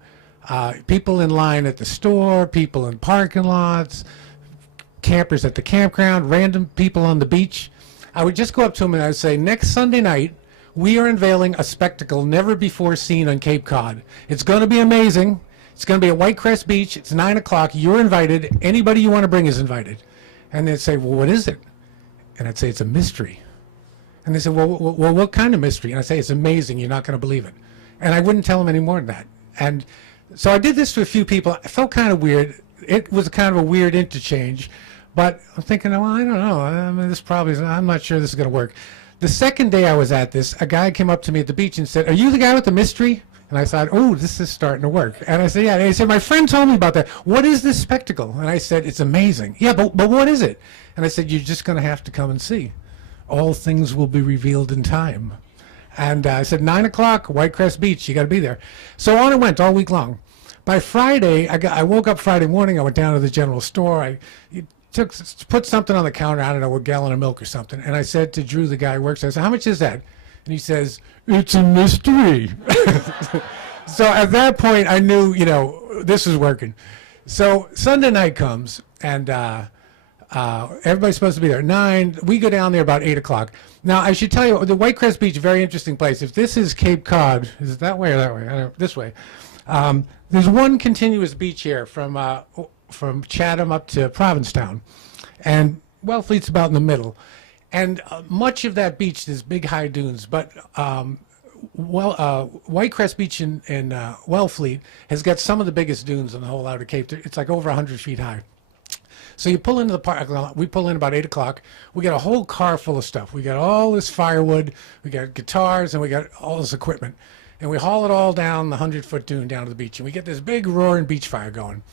people in line at the store, people in parking lots, campers at the campground, random people on the beach, I would just go up to them and I would say, next Sunday night, we are unveiling a spectacle never before seen on Cape Cod. It's going to be amazing. It's going to be at Whitecrest Beach. It's 9 o'clock. You're invited. Anybody you want to bring is invited. And they'd say, well, what is it? And I'd say, it's a mystery. And they said, well, what kind of mystery? And I'd say, it's amazing. You're not going to believe it. And I wouldn't tell them any more than that. And So I did this to a few people. I felt kind of weird. It was kind of a weird interchange, but I'm thinking, well, I don't know. I mean, this probably is, I'm not sure this is going to work. The second day I was at this, a guy came up to me at the beach and said, "Are you the guy with the mystery?" And I thought, oh, this is starting to work. And I said, yeah. And he said, my friend told me about that. What is this spectacle? And I said, it's amazing. Yeah, but what is it? And I said, you're just going to have to come and see. All things will be revealed in time. And I said, 9 o'clock, Whitecrest Beach, you got to be there. So on it went all week long. By Friday, I woke up Friday morning, I went down to the general store. I put something on the counter, I don't know, a gallon of milk or something. And I said to Drew, the guy who works there, I said, how much is that? And he says, it's a mystery. So at that point, I knew, this was working. So Sunday night comes, and everybody's supposed to be there at 9. We go down there about 8 o'clock. Now, I should tell you, the Whitecrest Beach, very interesting place. If this is Cape Cod, is it that way or that way? I don't know, this way. There's one continuous beach here from Chatham up to Provincetown. And Wellfleet's about in the middle. And much of that beach is big high dunes, but Whitecrest Beach in Wellfleet has got some of the biggest dunes in the whole outer Cape. It's like over 100 feet high. So you pull into the parking lot. We pull in about 8 o'clock. We got a whole car full of stuff. We got all this firewood. We got guitars, and we got all this equipment. And we haul it all down the 100-foot dune down to the beach. And we get this big roaring beach fire going.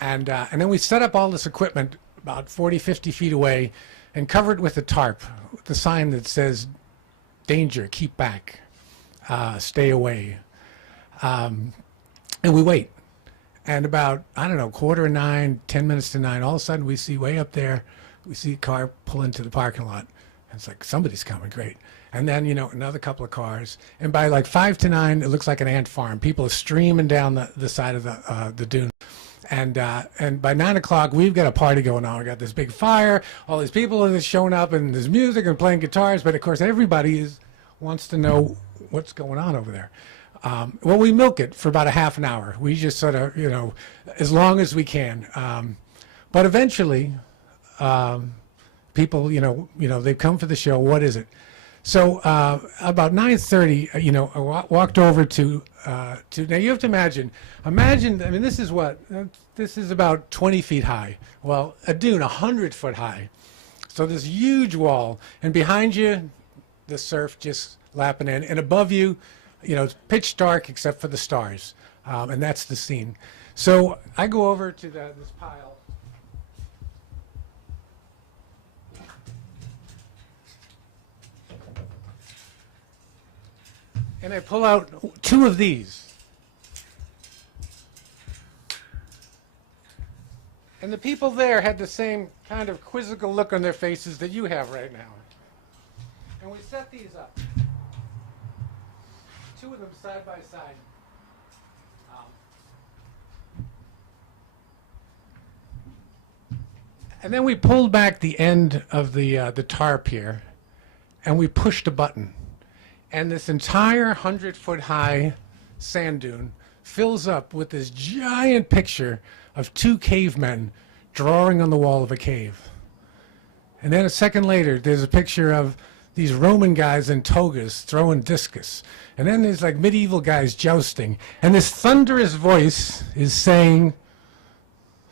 And then we set up all this equipment about 40, 50 feet away and cover it with a tarp, with the sign that says, danger, keep back, stay away. And we wait. And about, 9:15, 10 minutes to 9, all of a sudden we see way up there, we see a car pull into the parking lot. And it's like, somebody's coming, great. And then, another couple of cars. And by like 5 to 9, it looks like an ant farm. People are streaming down the side of the dune. And by 9 o'clock, we've got a party going on. We got this big fire. All these people are showing up, and there's music and playing guitars. But of course, everybody wants to know what's going on over there. Well, we milk it for about a half an hour. We just sort of, as long as we can. But eventually, people, they come for the show. What is it? So about 9:30, I walked over to. Now you have to imagine. I mean, this is what? This is about 20 feet high. Well, a dune, 100 foot high. So this huge wall, and behind you, the surf just lapping in, and above you, it's pitch dark except for the stars, and that's the scene. So I go over to this pile. And I pull out 2 of these. And the people there had the same kind of quizzical look on their faces that you have right now. And we set these up. 2 of them side by side. And then we pulled back the end of the tarp here, and we pushed a button. And this entire 100-foot high sand dune fills up with this giant picture of 2 cavemen drawing on the wall of a cave. And then a second later, there's a picture of these Roman guys in togas throwing discus. And then there's like medieval guys jousting. And this thunderous voice is saying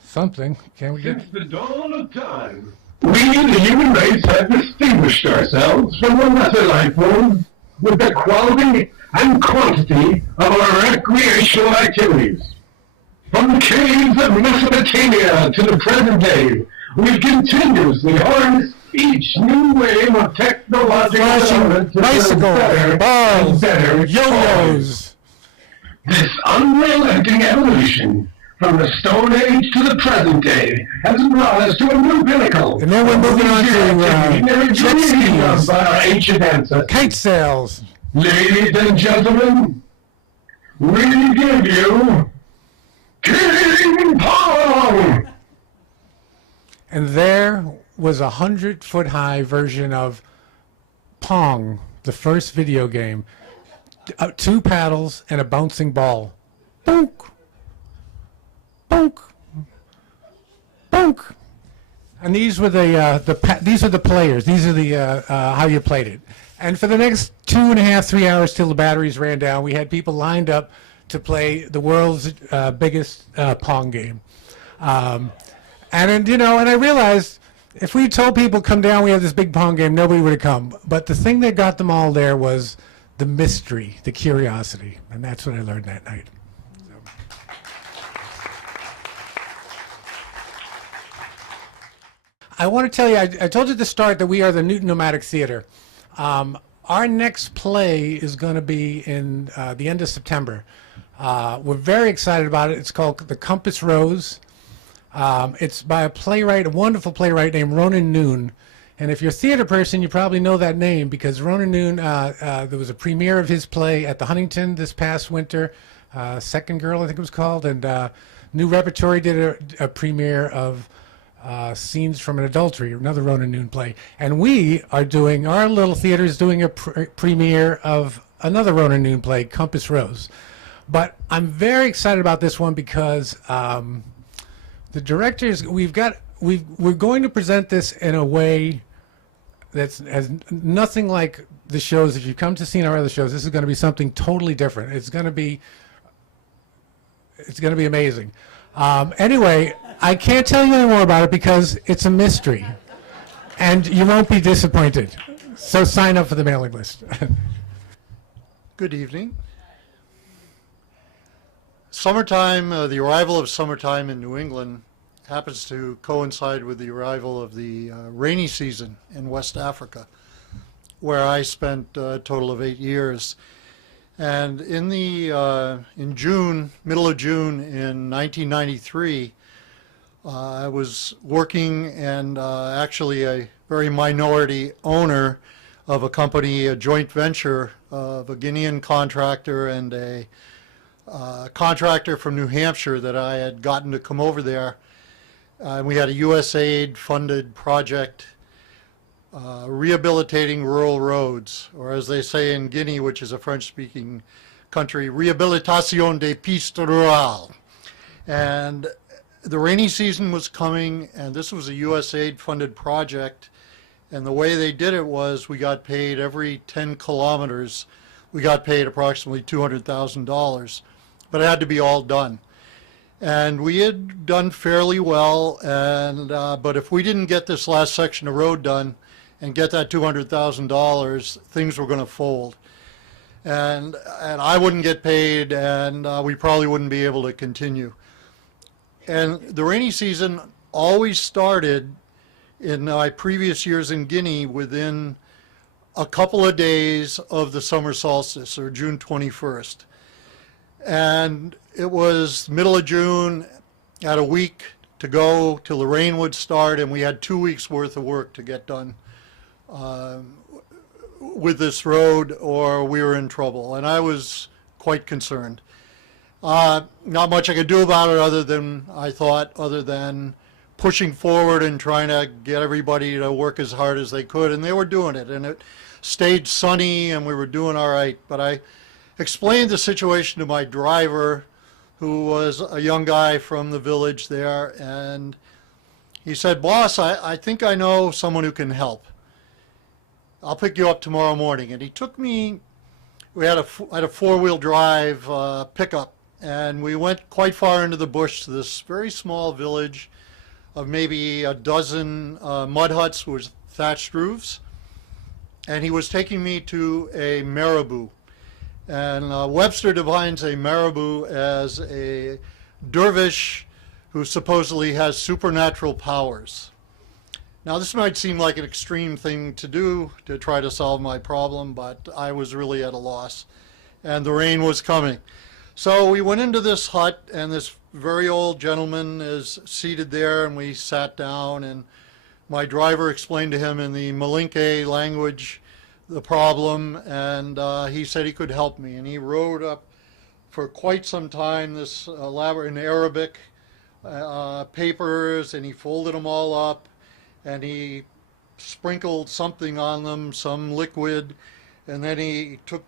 something. Can we get Since the dawn of time, we, the human race, have distinguished ourselves from the lesser life forms with the quality and quantity of our recreational activities. From the caves of Mesopotamia to the present day, we continuously harness each new wave of technological development to build better and better yo-yos. This unrelenting evolution from the Stone Age to the present day has brought us to a new pinnacle. And then we're moving on to jet skis, by our ancient ancestors. kite sails. Ladies and gentlemen, we give you King Kong! And there was a 100-foot high version of Pong, the first video game. 2 paddles and a bouncing ball. Bonk. Bonk. Bonk. And these were these are the players. These are the how you played it. And for the next 2.5, 3 hours till the batteries ran down, we had people lined up to play the world's biggest Pong game. And I realized if we told people come down, we have this big Pong game, nobody would have come. But the thing that got them all there was the mystery, the curiosity, and that's what I learned that night. I want to tell you, I told you at the start that we are the Newton Nomadic Theater. Our next play is going to be in the end of September. We're very excited about it. It's called The Compass Rose. It's by a wonderful playwright named Ronan Noon. And if you're a theater person, you probably know that name because Ronan Noon, there was a premiere of his play at the Huntington this past winter, Second Girl, I think it was called. And New Repertory did a premiere of Scenes from an Adultery, another Ronan Noon play. And our little theater is doing a premiere of another Ronan Noon play, Compass Rose. But I'm very excited about this one because the directors, we're going to present this in a way that's as nothing like the shows. If you come to see our other shows, this is going to be something totally different. It's going to be amazing. Anyway, I can't tell you any more about it because it's a mystery, and you won't be disappointed. So sign up for the mailing list. Good evening. Summertime, the arrival of summertime in New England happens to coincide with the arrival of the rainy season in West Africa, where I spent a total of 8 years. And in June, middle of June in 1993, I was working and actually a very minority owner of a company, a joint venture of a Guinean contractor and a contractor from New Hampshire that I had gotten to come over there. We had a USAID funded project rehabilitating rural roads, or as they say in Guinea, which is a French-speaking country, Réhabilitation des pistes rurales. And the rainy season was coming, and this was a USAID funded project. And the way they did it was we got paid every 10 kilometers, we got paid approximately $200,000, but it had to be all done. And we had done fairly well, and but if we didn't get this last section of road done and get that $200,000, things were going to fold. And I wouldn't get paid, and we probably wouldn't be able to continue. And the rainy season always started in my previous years in Guinea within a couple of days of the summer solstice, or June 21st. And it was middle of June, had a week to go till the rain would start, and we had 2 weeks worth of work to get done with this road, or we were in trouble. And I was quite concerned. Not much I could do about it other than pushing forward and trying to get everybody to work as hard as they could, and they were doing it. And it stayed sunny, and we were doing all right. But I explained the situation to my driver, who was a young guy from the village there, and he said, "Boss, I think I know someone who can help. I'll pick you up tomorrow morning." And he took me, I had a four-wheel drive pickup, and we went quite far into the bush to this very small village of maybe a dozen mud huts with thatched roofs. And he was taking me to a marabou. And Webster defines a marabou as a dervish who supposedly has supernatural powers. Now, this might seem like an extreme thing to do to try to solve my problem, but I was really at a loss, and the rain was coming. So we went into this hut, and this very old gentleman is seated there, and we sat down, and my driver explained to him in the Malinke language the problem, and he said he could help me. And he wrote up for quite some time this elaborate in Arabic papers, and he folded them all up, and he sprinkled something on them, some liquid, and then he took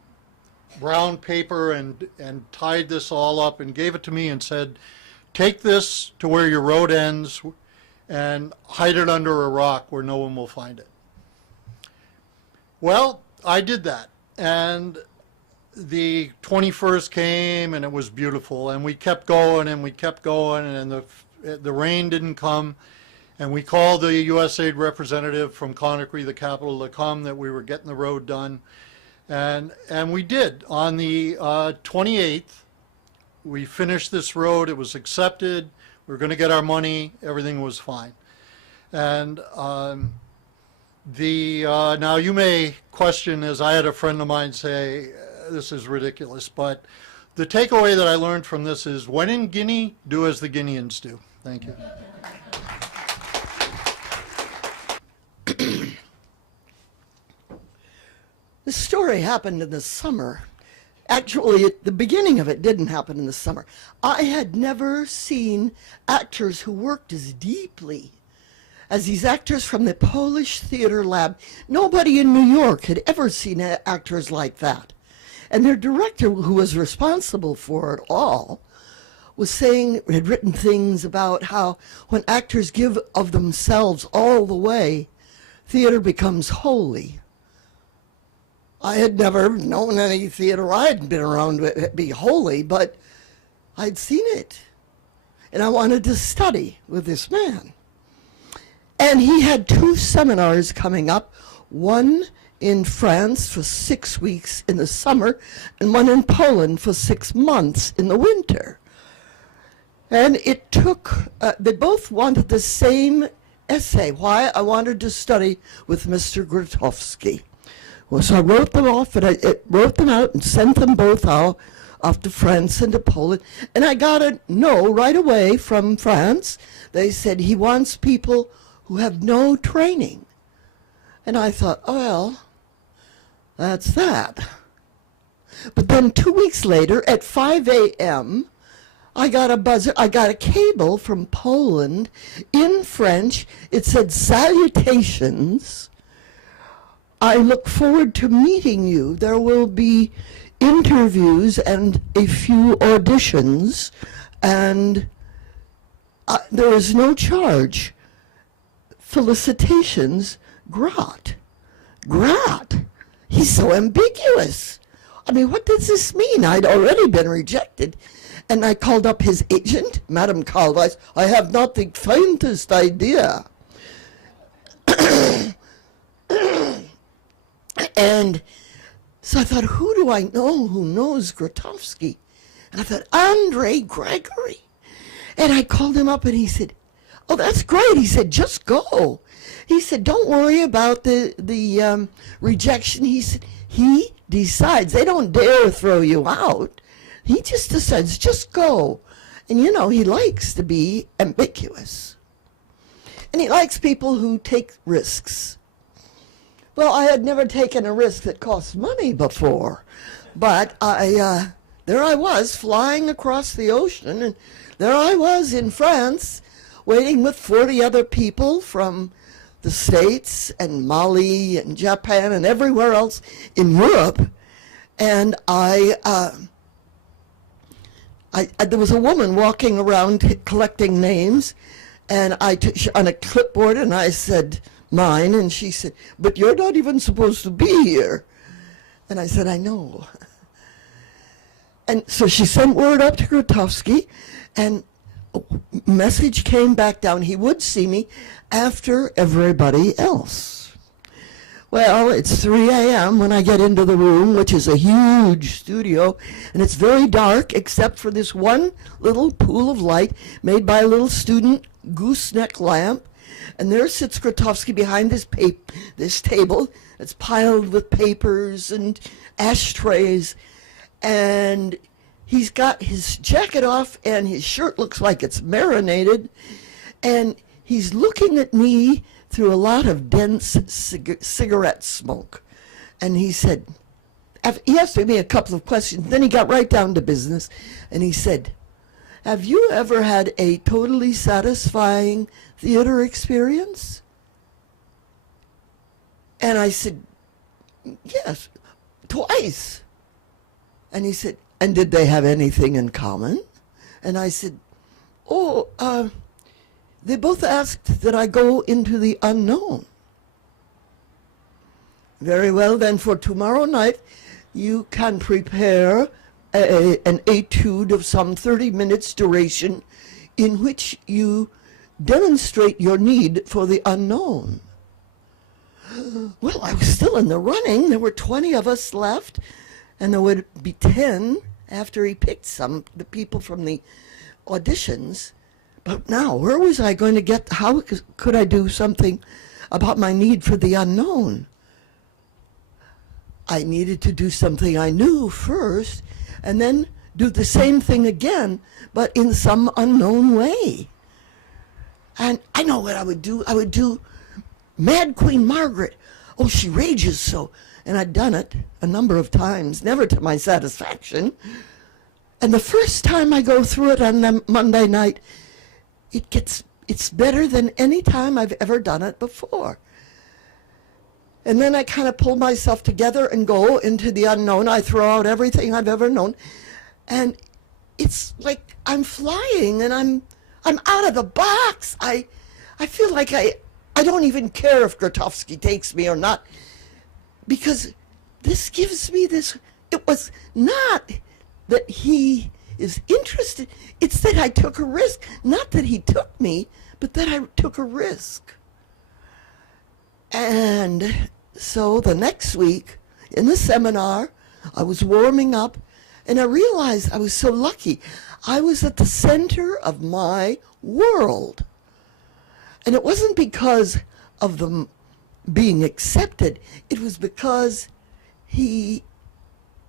brown paper and tied this all up and gave it to me and said, "Take this to where your road ends and hide it under a rock where no one will find it." Well, I did that, and the 21st came and it was beautiful, and we kept going and we kept going, and the rain didn't come, and we called the USAID representative from Conakry, the capital, to come, that we were getting the road done, and we did. On the 28th, we finished this road. It was accepted. We were going to get our money. Everything was fine. And now you may question, as I had a friend of mine say, this is ridiculous, but the takeaway that I learned from this is, when in Guinea, do as the Guineans do. Thank you. The story happened in the summer. Actually, the beginning of it didn't happen in the summer. I had never seen actors who worked as deeply as these actors from the Polish Theater Lab. Nobody in New York had ever seen actors like that. And their director, who was responsible for it all, had written things about how when actors give of themselves all the way, theater becomes holy. I had never known any theater I had been around to be holy, but I'd seen it. And I wanted to study with this man. And he had 2 seminars coming up, one in France for 6 weeks in the summer, and one in Poland for 6 months in the winter. And it took, they both wanted the same essay, why I wanted to study with Mr. Grotowski. Well, so I wrote them off, and I wrote them out and sent them both out off to France and to Poland. And I got a no right away from France. They said he wants people who have no training. And I thought, oh, well, that's that. But then 2 weeks later, at 5 a.m., I got a cable from Poland in French. It said, salutations. I look forward to meeting you. There will be interviews and a few auditions, and there is no charge. Felicitations, Grat. Grat? He's so ambiguous. I mean, what does this mean? I'd already been rejected. And I called up his agent, Madame Calvais. I have not the faintest idea. And so I thought, who do I know who knows Grotowski? And I thought, Andre Gregory. And I called him up, and he said, oh, that's great. He said, just go. He said, don't worry about the rejection. He said, he decides. They don't dare throw you out. He just decides, just go. And you know, he likes to be ambiguous. And he likes people who take risks. Well, I had never taken a risk that cost money before, but there I was flying across the ocean, and there I was in France waiting with 40 other people from the States and Mali and Japan and everywhere else in Europe. And there was a woman walking around collecting names, and I took on a clipboard, and I said, mine, and she said, but you're not even supposed to be here. And I said, I know. And so she sent word up to Grotowski, and a message came back down. He would see me after everybody else. Well, it's 3 a.m. when I get into the room, which is a huge studio, and it's very dark except for this one little pool of light made by a little student gooseneck lamp. And there sits Grotowski behind this table that's piled with papers and ashtrays. And he's got his jacket off, and his shirt looks like it's marinated. And he's looking at me through a lot of dense cigarette smoke. And he said, he asked me a couple of questions. Then he got right down to business. And he said, have you ever had a totally satisfying theater experience? And I said, yes, twice. And he said, and did they have anything in common? And I said, oh, they both asked that I go into the unknown. Very well, then for tomorrow night, you can prepare an etude of some 30 minutes duration in which you demonstrate your need for the unknown. Well, I was still in the running. There were 20 of us left, and there would be 10 after he picked the people from the auditions. But now, where was I going to get, how could I do something about my need for the unknown? I needed to do something I knew first, and then do the same thing again, but in some unknown way. And I know what I would do. I would do Mad Queen Margaret. Oh, she rages so. And I'd done it a number of times, never to my satisfaction. And the first time I go through it on the Monday night, it's better than any time I've ever done it before. And then I kind of pull myself together and go into the unknown. I throw out everything I've ever known. And it's like I'm flying and I'm out of the box. I feel like I don't even care if Grotowski takes me or not, because this gives me this. It was not that he is interested. It's that I took a risk. Not that he took me, but that I took a risk. And so the next week in the seminar, I was warming up, and I realized I was so lucky. I was at the center of my world. And it wasn't because of them being accepted. It was because he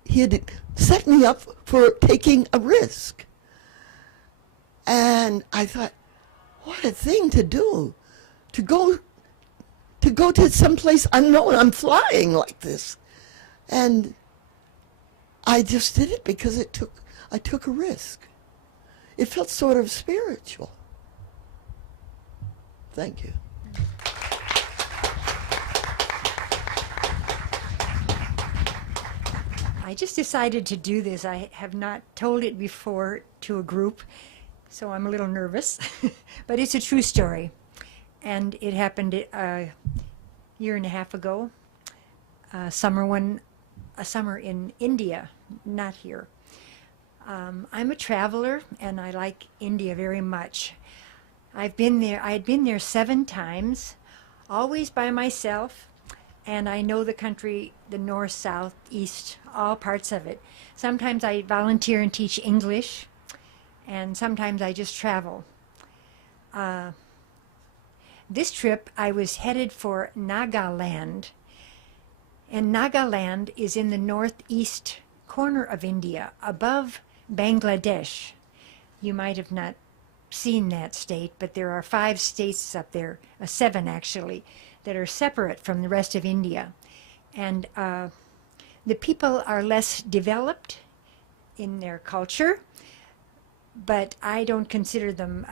had set me up for taking a risk. And I thought, what a thing to do, to go to someplace unknown. I'm flying like this. And I just did it because I took a risk. It felt sort of spiritual. Thank you. I just decided to do this. I have not told it before to a group, so I'm a little nervous. But it's a true story. And it happened a year and a half ago, a summer in India, not here. I'm a traveler, and I like India very much. I had been there 7 times, always by myself, and I know the country, the north, south, east, all parts of it. Sometimes I volunteer and teach English, and sometimes I just travel. This trip, I was headed for Nagaland, and Nagaland is in the northeast corner of India, above Bangladesh. You might have not seen that state, but there are 5 states up there, 7 actually, that are separate from the rest of India. And the people are less developed in their culture, but I don't consider them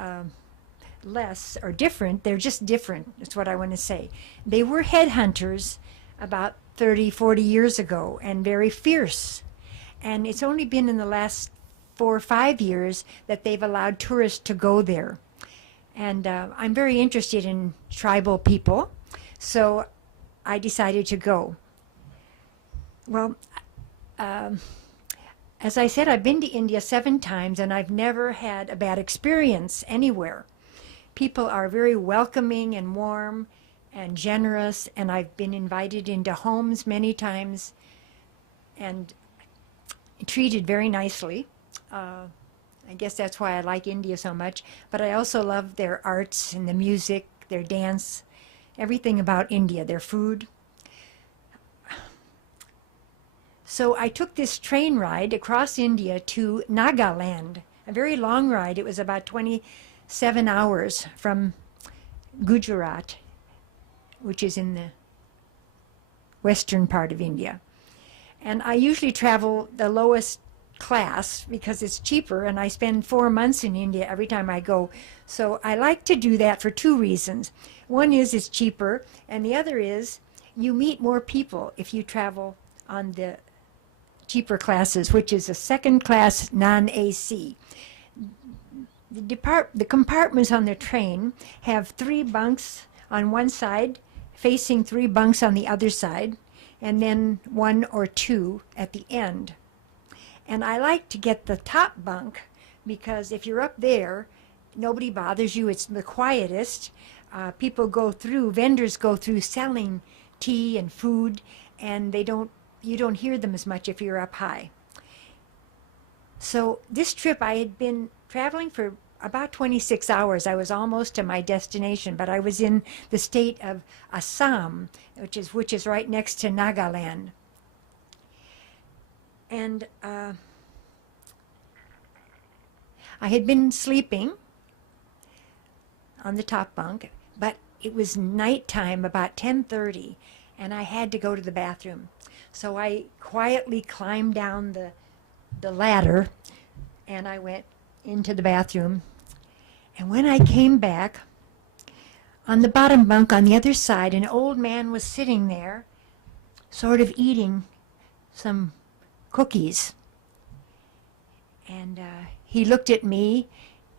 less or different. They're just different. That's what I want to say. They were headhunters about 30, 40 years ago, and very fierce. And it's only been in the last 4 or 5 years that they've allowed tourists to go there. And I'm very interested in tribal people, so I decided to go. Well, as I said, I've been to India 7 times, and I've never had a bad experience anywhere. People are very welcoming and warm and generous, and I've been invited into homes many times and treated very nicely. I guess that's why I like India so much. But I also love their arts and the music, their dance, everything about India, their food. So I took this train ride across India to Nagaland, a very long ride. It was about 27 hours from Gujarat, which is in the western part of India. And I usually travel the lowest class because it's cheaper, and I spend 4 months in India every time I go. So I like to do that for 2 reasons. One is it's cheaper, and the other is you meet more people if you travel on the cheaper classes, which is a second class non-AC. The compartments on the train have 3 bunks on one side, facing 3 bunks on the other side. and then 1 or 2 at the end. And I like to get the top bunk because if you're up there, nobody bothers you. It's the quietest. People go through, vendors go through selling tea and food, and you don't hear them as much if you're up high. So this trip, I had been traveling for about 26 hours. I was almost to my destination, but I was in the state of Assam, which is right next to Nagaland. And I had been sleeping on the top bunk, but it was nighttime, about 10:30, and I had to go to the bathroom. So I quietly climbed down the ladder, and I went into the bathroom. And when I came back, on the bottom bunk on the other side, an old man was sitting there, sort of eating some cookies. And he looked at me,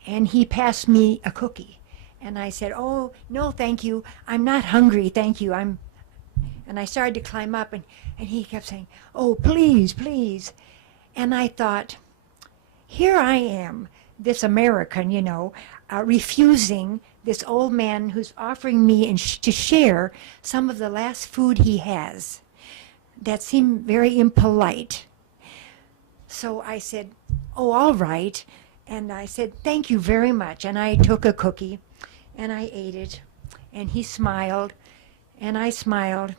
and he passed me a cookie. And I said, "Oh, no, thank you. I'm not hungry, thank you. And I started to climb up, and he kept saying, "Oh, please, please." And I thought, here I am, this American, refusing this old man who's offering me to share some of the last food he has. That seemed very impolite. So I said, "Oh, all right." And I said, "Thank you very much." And I took a cookie, and I ate it. And he smiled, and I smiled.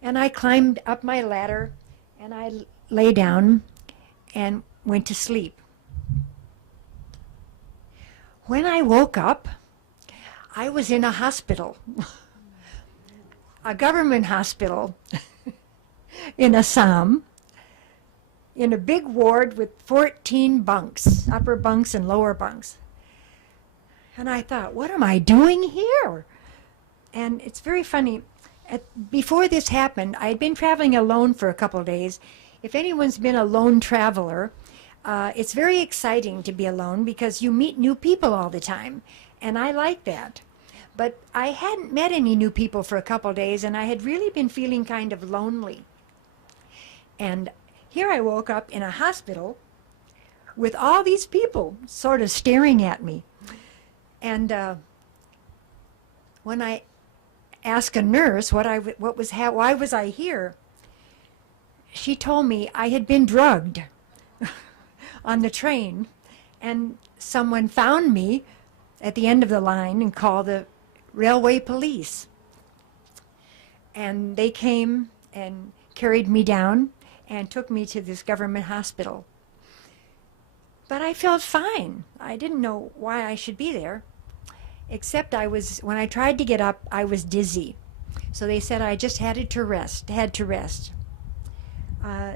And I climbed up my ladder, and I lay down and went to sleep. When I woke up, I was in a hospital, a government hospital in Assam, in a big ward with 14 bunks, upper bunks and lower bunks. And I thought, what am I doing here? And it's very funny. Before this happened, I had been traveling alone for a couple of days. If anyone's been a lone traveler, it's very exciting to be alone because you meet new people all the time, and I like that. But I hadn't met any new people for a couple of days, and I had really been feeling kind of lonely. And here I woke up in a hospital with all these people sort of staring at me. And when I asked a nurse why was I here, she told me I had been drugged on the train, and someone found me at the end of the line and called the railway police. And they came and carried me down and took me to this government hospital. But I felt fine. I didn't know why I should be there, except when I tried to get up, I was dizzy. So they said I just had to rest.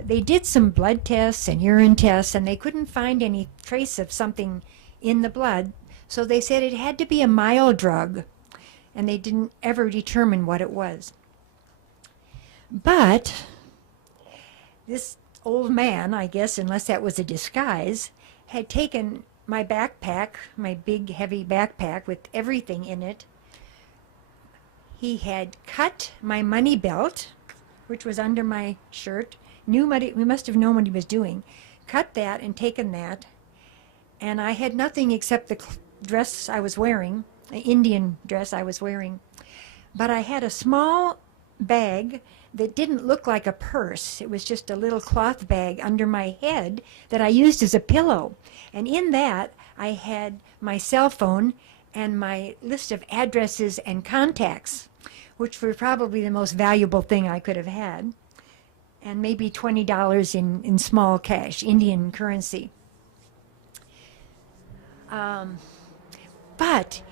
They did some blood tests and urine tests, and they couldn't find any trace of something in the blood. So they said it had to be a mild drug, and they didn't ever determine what it was. But this old man, I guess, unless that was a disguise, had taken my backpack, my big heavy backpack with everything in it. He had cut my money belt, which was under my shirt. We must have known what he was doing. Cut that and taken that. And I had nothing except the dress I was wearing, the Indian dress I was wearing. But I had a small bag that didn't look like a purse. It was just a little cloth bag under my head that I used as a pillow. And in that, I had my cell phone and my list of addresses and contacts, which were probably the most valuable thing I could have had, and maybe $20 in small cash, Indian currency. But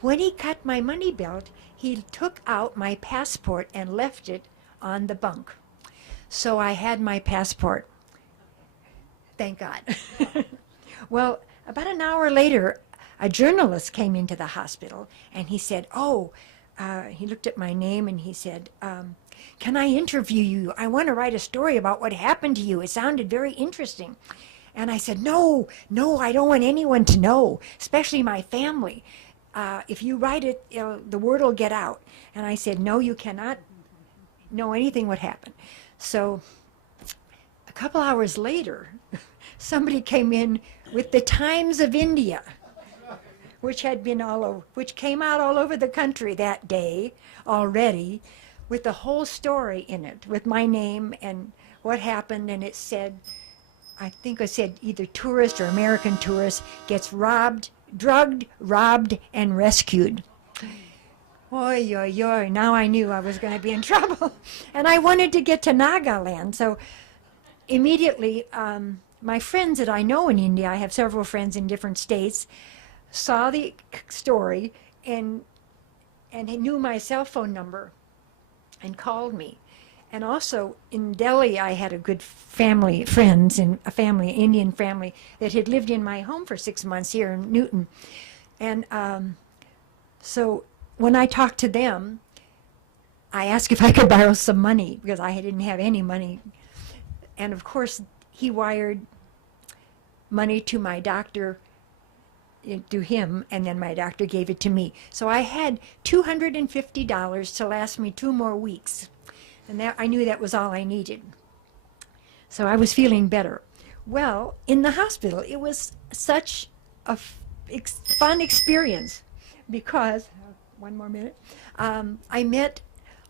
when he cut my money belt, he took out my passport and left it on the bunk. So I had my passport. Thank God. Well, about an hour later, a journalist came into the hospital, and he said, he looked at my name and he said, "Can I interview you? I want to write a story about what happened to you. It sounded very interesting." And I said, no, I don't want anyone to know, especially my family. If you write it, the word will get out. And I said, "No, you cannot know anything would happen. So a couple hours later, somebody came in with the Times of India, which came out all over the country that day already, with the whole story in it, with my name and what happened. And it said, I think it said either tourist or American tourist gets drugged, robbed, and rescued. Oy, oy, oy. Now I knew I was going to be in trouble. And I wanted to get to Nagaland. So immediately, my friends that I know in India, I have several friends in different states, saw the story and he knew my cell phone number and called me. And also in Delhi, I had a good family, friends, in a family, Indian family, that had lived in my home for 6 months here in Newton. And so when I talked to them, I asked if I could borrow some money because I didn't have any money. And of course, he wired money to my doctor, to him, and then my doctor gave it to me. So I had $250 to last me 2 more weeks. And that, I knew that was all I needed. So I was feeling better. Well, in the hospital, it was such a fun experience because, one more minute, I met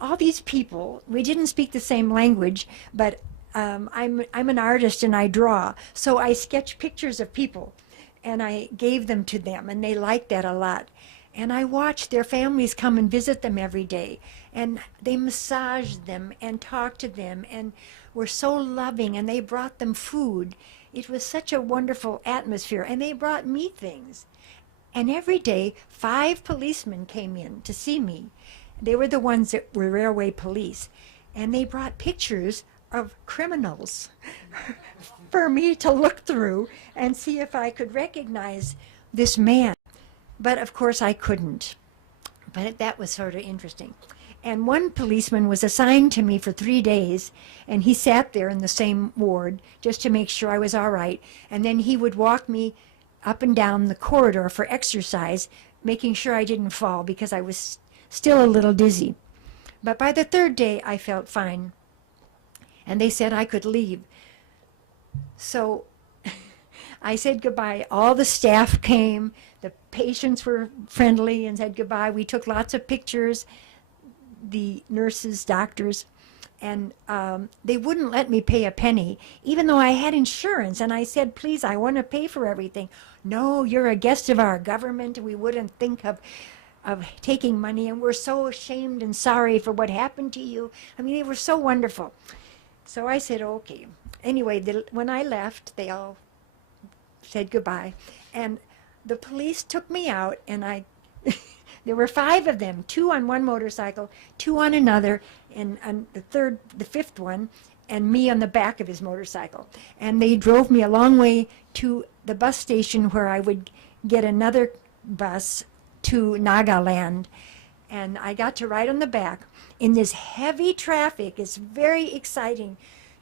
all these people. We didn't speak the same language, but I'm an artist and I draw. So I sketched pictures of people and I gave them to them, and they liked that a lot. And I watched their families come and visit them every day, and they massaged them and talked to them and were so loving, and they brought them food. It was such a wonderful atmosphere, and they brought me things. And every day, 5 policemen came in to see me. They were the ones that were railway police, and they brought pictures of criminals for me to look through and see if I could recognize this man. But of course I couldn't. But that was sort of interesting. And one policeman was assigned to me for 3 days, and he sat there in the same ward just to make sure I was all right. And then he would walk me up and down the corridor for exercise, making sure I didn't fall because I was still a little dizzy. But by the 3rd day, I felt fine. And they said I could leave. So I said goodbye. All the staff came. The patients were friendly and said goodbye. We took lots of pictures, the nurses, doctors, and they wouldn't let me pay a penny, even though I had insurance. And I said, please, I want to pay for everything. No, you're a guest of our government. We wouldn't think of taking money, and we're so ashamed and sorry for what happened to you. I mean, they were so wonderful. So I said, okay. Anyway, when I left, they all said goodbye. And the police took me out, and there were 5 of them, 2 on one motorcycle, 2 on another, and the 5th one, and me on the back of his motorcycle. And they drove me a long way to the bus station where I would get another bus to Nagaland. And I got to ride on the back in this heavy traffic. It's very exciting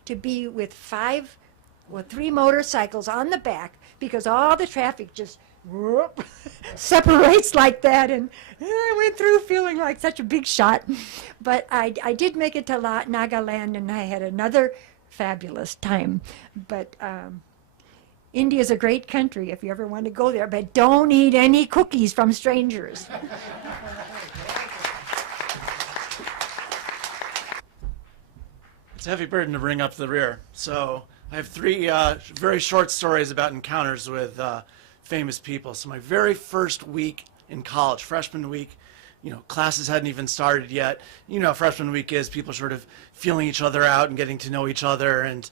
to be with 3 motorcycles on the back, because all the traffic just whoop, separates like that, and I went through feeling like such a big shot. But I did make it to Nagaland, and I had another fabulous time. But India's a great country if you ever want to go there, but don't eat any cookies from strangers. It's a heavy burden to bring up the rear. So I have 3 very short stories about encounters with famous people. So my very first week in college, freshman week, classes hadn't even started yet. You know how freshman week is, people sort of feeling each other out and getting to know each other and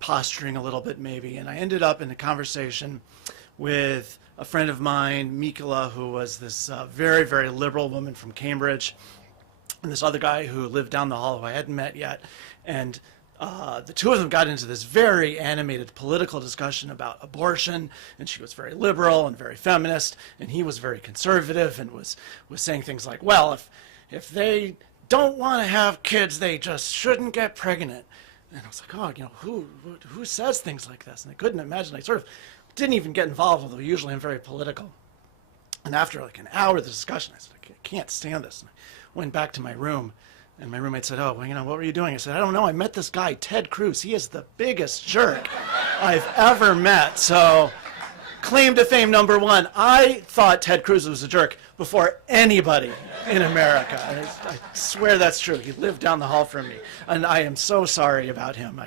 posturing a little bit maybe. And I ended up in a conversation with a friend of mine, Mikola, who was this very, very liberal woman from Cambridge, and this other guy who lived down the hall who I hadn't met yet. And the 2 of them got into this very animated political discussion about abortion, and she was very liberal and very feminist, and he was very conservative and was saying things like, well, if they don't want to have kids, they just shouldn't get pregnant. And I was like, oh, who says things like this? And I couldn't imagine. I sort of didn't even get involved, although usually I'm very political. And after like an hour of the discussion, I said, I can't stand this. And I went back to my room, And my roommate said, oh, well, you know, what were you doing? I said, I don't know. I met this guy, Ted Cruz. He is the biggest jerk I've ever met. So, claim to fame number one. I thought Ted Cruz was a jerk before anybody in America. I swear that's true. He lived down the hall from me. And I am so sorry about him.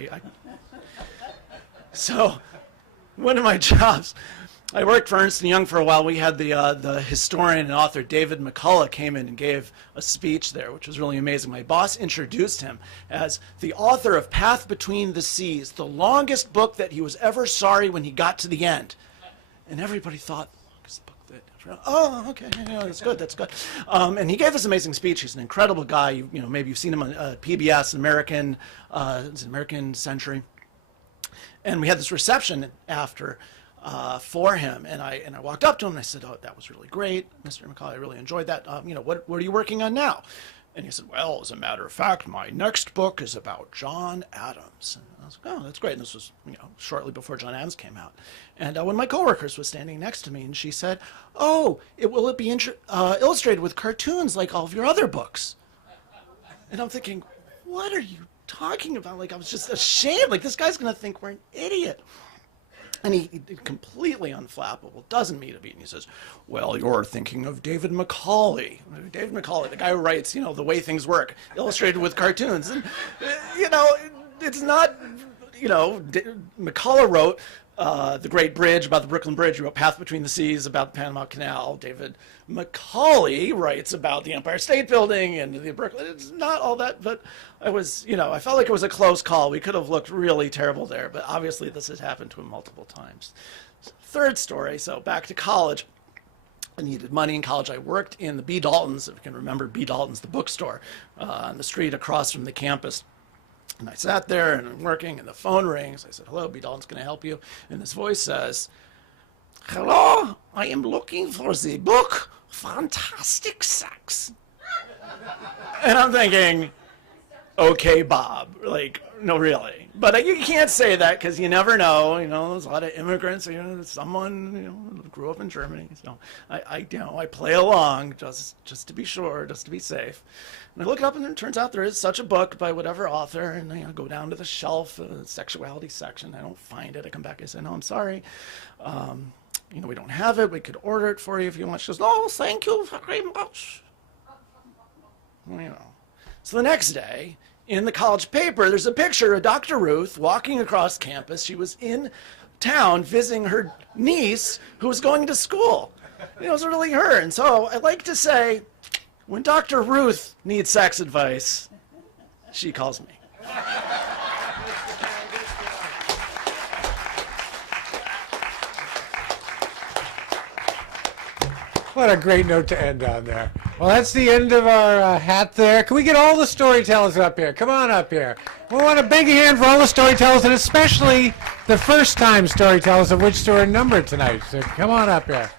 So, one of my jobs, I worked for Ernst & Young for a while. We had the historian and author David McCullough came in and gave a speech there, which was really amazing. My boss introduced him as the author of Path Between the Seas, the longest book that he was ever sorry when he got to the end. And everybody thought, longest book that, oh, okay, yeah, that's good, that's good. And he gave this amazing speech. He's an incredible guy. You know, maybe you've seen him on PBS, it's an American Century. And we had this reception after for him, and I walked up to him and I said, oh, that was really great, Mr. McCullough, I really enjoyed that. You know, what are you working on now? And he said, well, as a matter of fact, my next book is about John Adams. And I was like, oh, that's great. And this was, you know, shortly before John Adams came out. And one of my coworkers was standing next to me, and she said, oh, will it be illustrated with cartoons like all of your other books? And I'm thinking, what are you talking about? Like, I was just ashamed. Like, this guy's going to think we're an idiot. And he completely unflappable, doesn't mean a beat. And he says, well, you're thinking of David Macaulay. David Macaulay, the guy who writes, you know, The Way Things Work, illustrated with cartoons. And, you know, it's not, you know, McCullough wrote The Great Bridge, about the Brooklyn Bridge. He wrote Path Between the Seas, about the Panama Canal. David Macaulay writes about the Empire State Building and the Brooklyn. It's not all that, but I was, you know, I felt like it was a close call. We could have looked really terrible there, but obviously this has happened to him multiple times. Third story, so back to college. I needed money in college. I worked in the B. Daltons, if you can remember B. Daltons, the bookstore, on the street across from the campus. And I sat there and I'm working and the phone rings. I said, hello, B. Dalton's, can I help you? And this voice says, hello, I am looking for the book Fantastic Sex. And I'm thinking, okay, Bob, like, no, really. But you can't say that because you never know. You know, there's a lot of immigrants. You know, someone, you know, grew up in Germany. So you know, I play along just to be sure, just to be safe. And I look it up, and it turns out there is such a book by whatever author. And I go down to the shelf, sexuality section. I don't find it. I come back. I say, no, I'm sorry. You know, we don't have it. We could order it for you if you want. She goes, oh, thank you very much. You know. So the next day, in the college paper, there's a picture of Dr. Ruth walking across campus. She was in town visiting her niece who was going to school. It was really her. And so I like to say, when Dr. Ruth needs sex advice, she calls me. What a great note to end on there. Well, that's the end of our hat there. Can we get all the storytellers up here? Come on up here. We want a big hand for all the storytellers, and especially the first-time storytellers, of which there are a number tonight. So come on up here.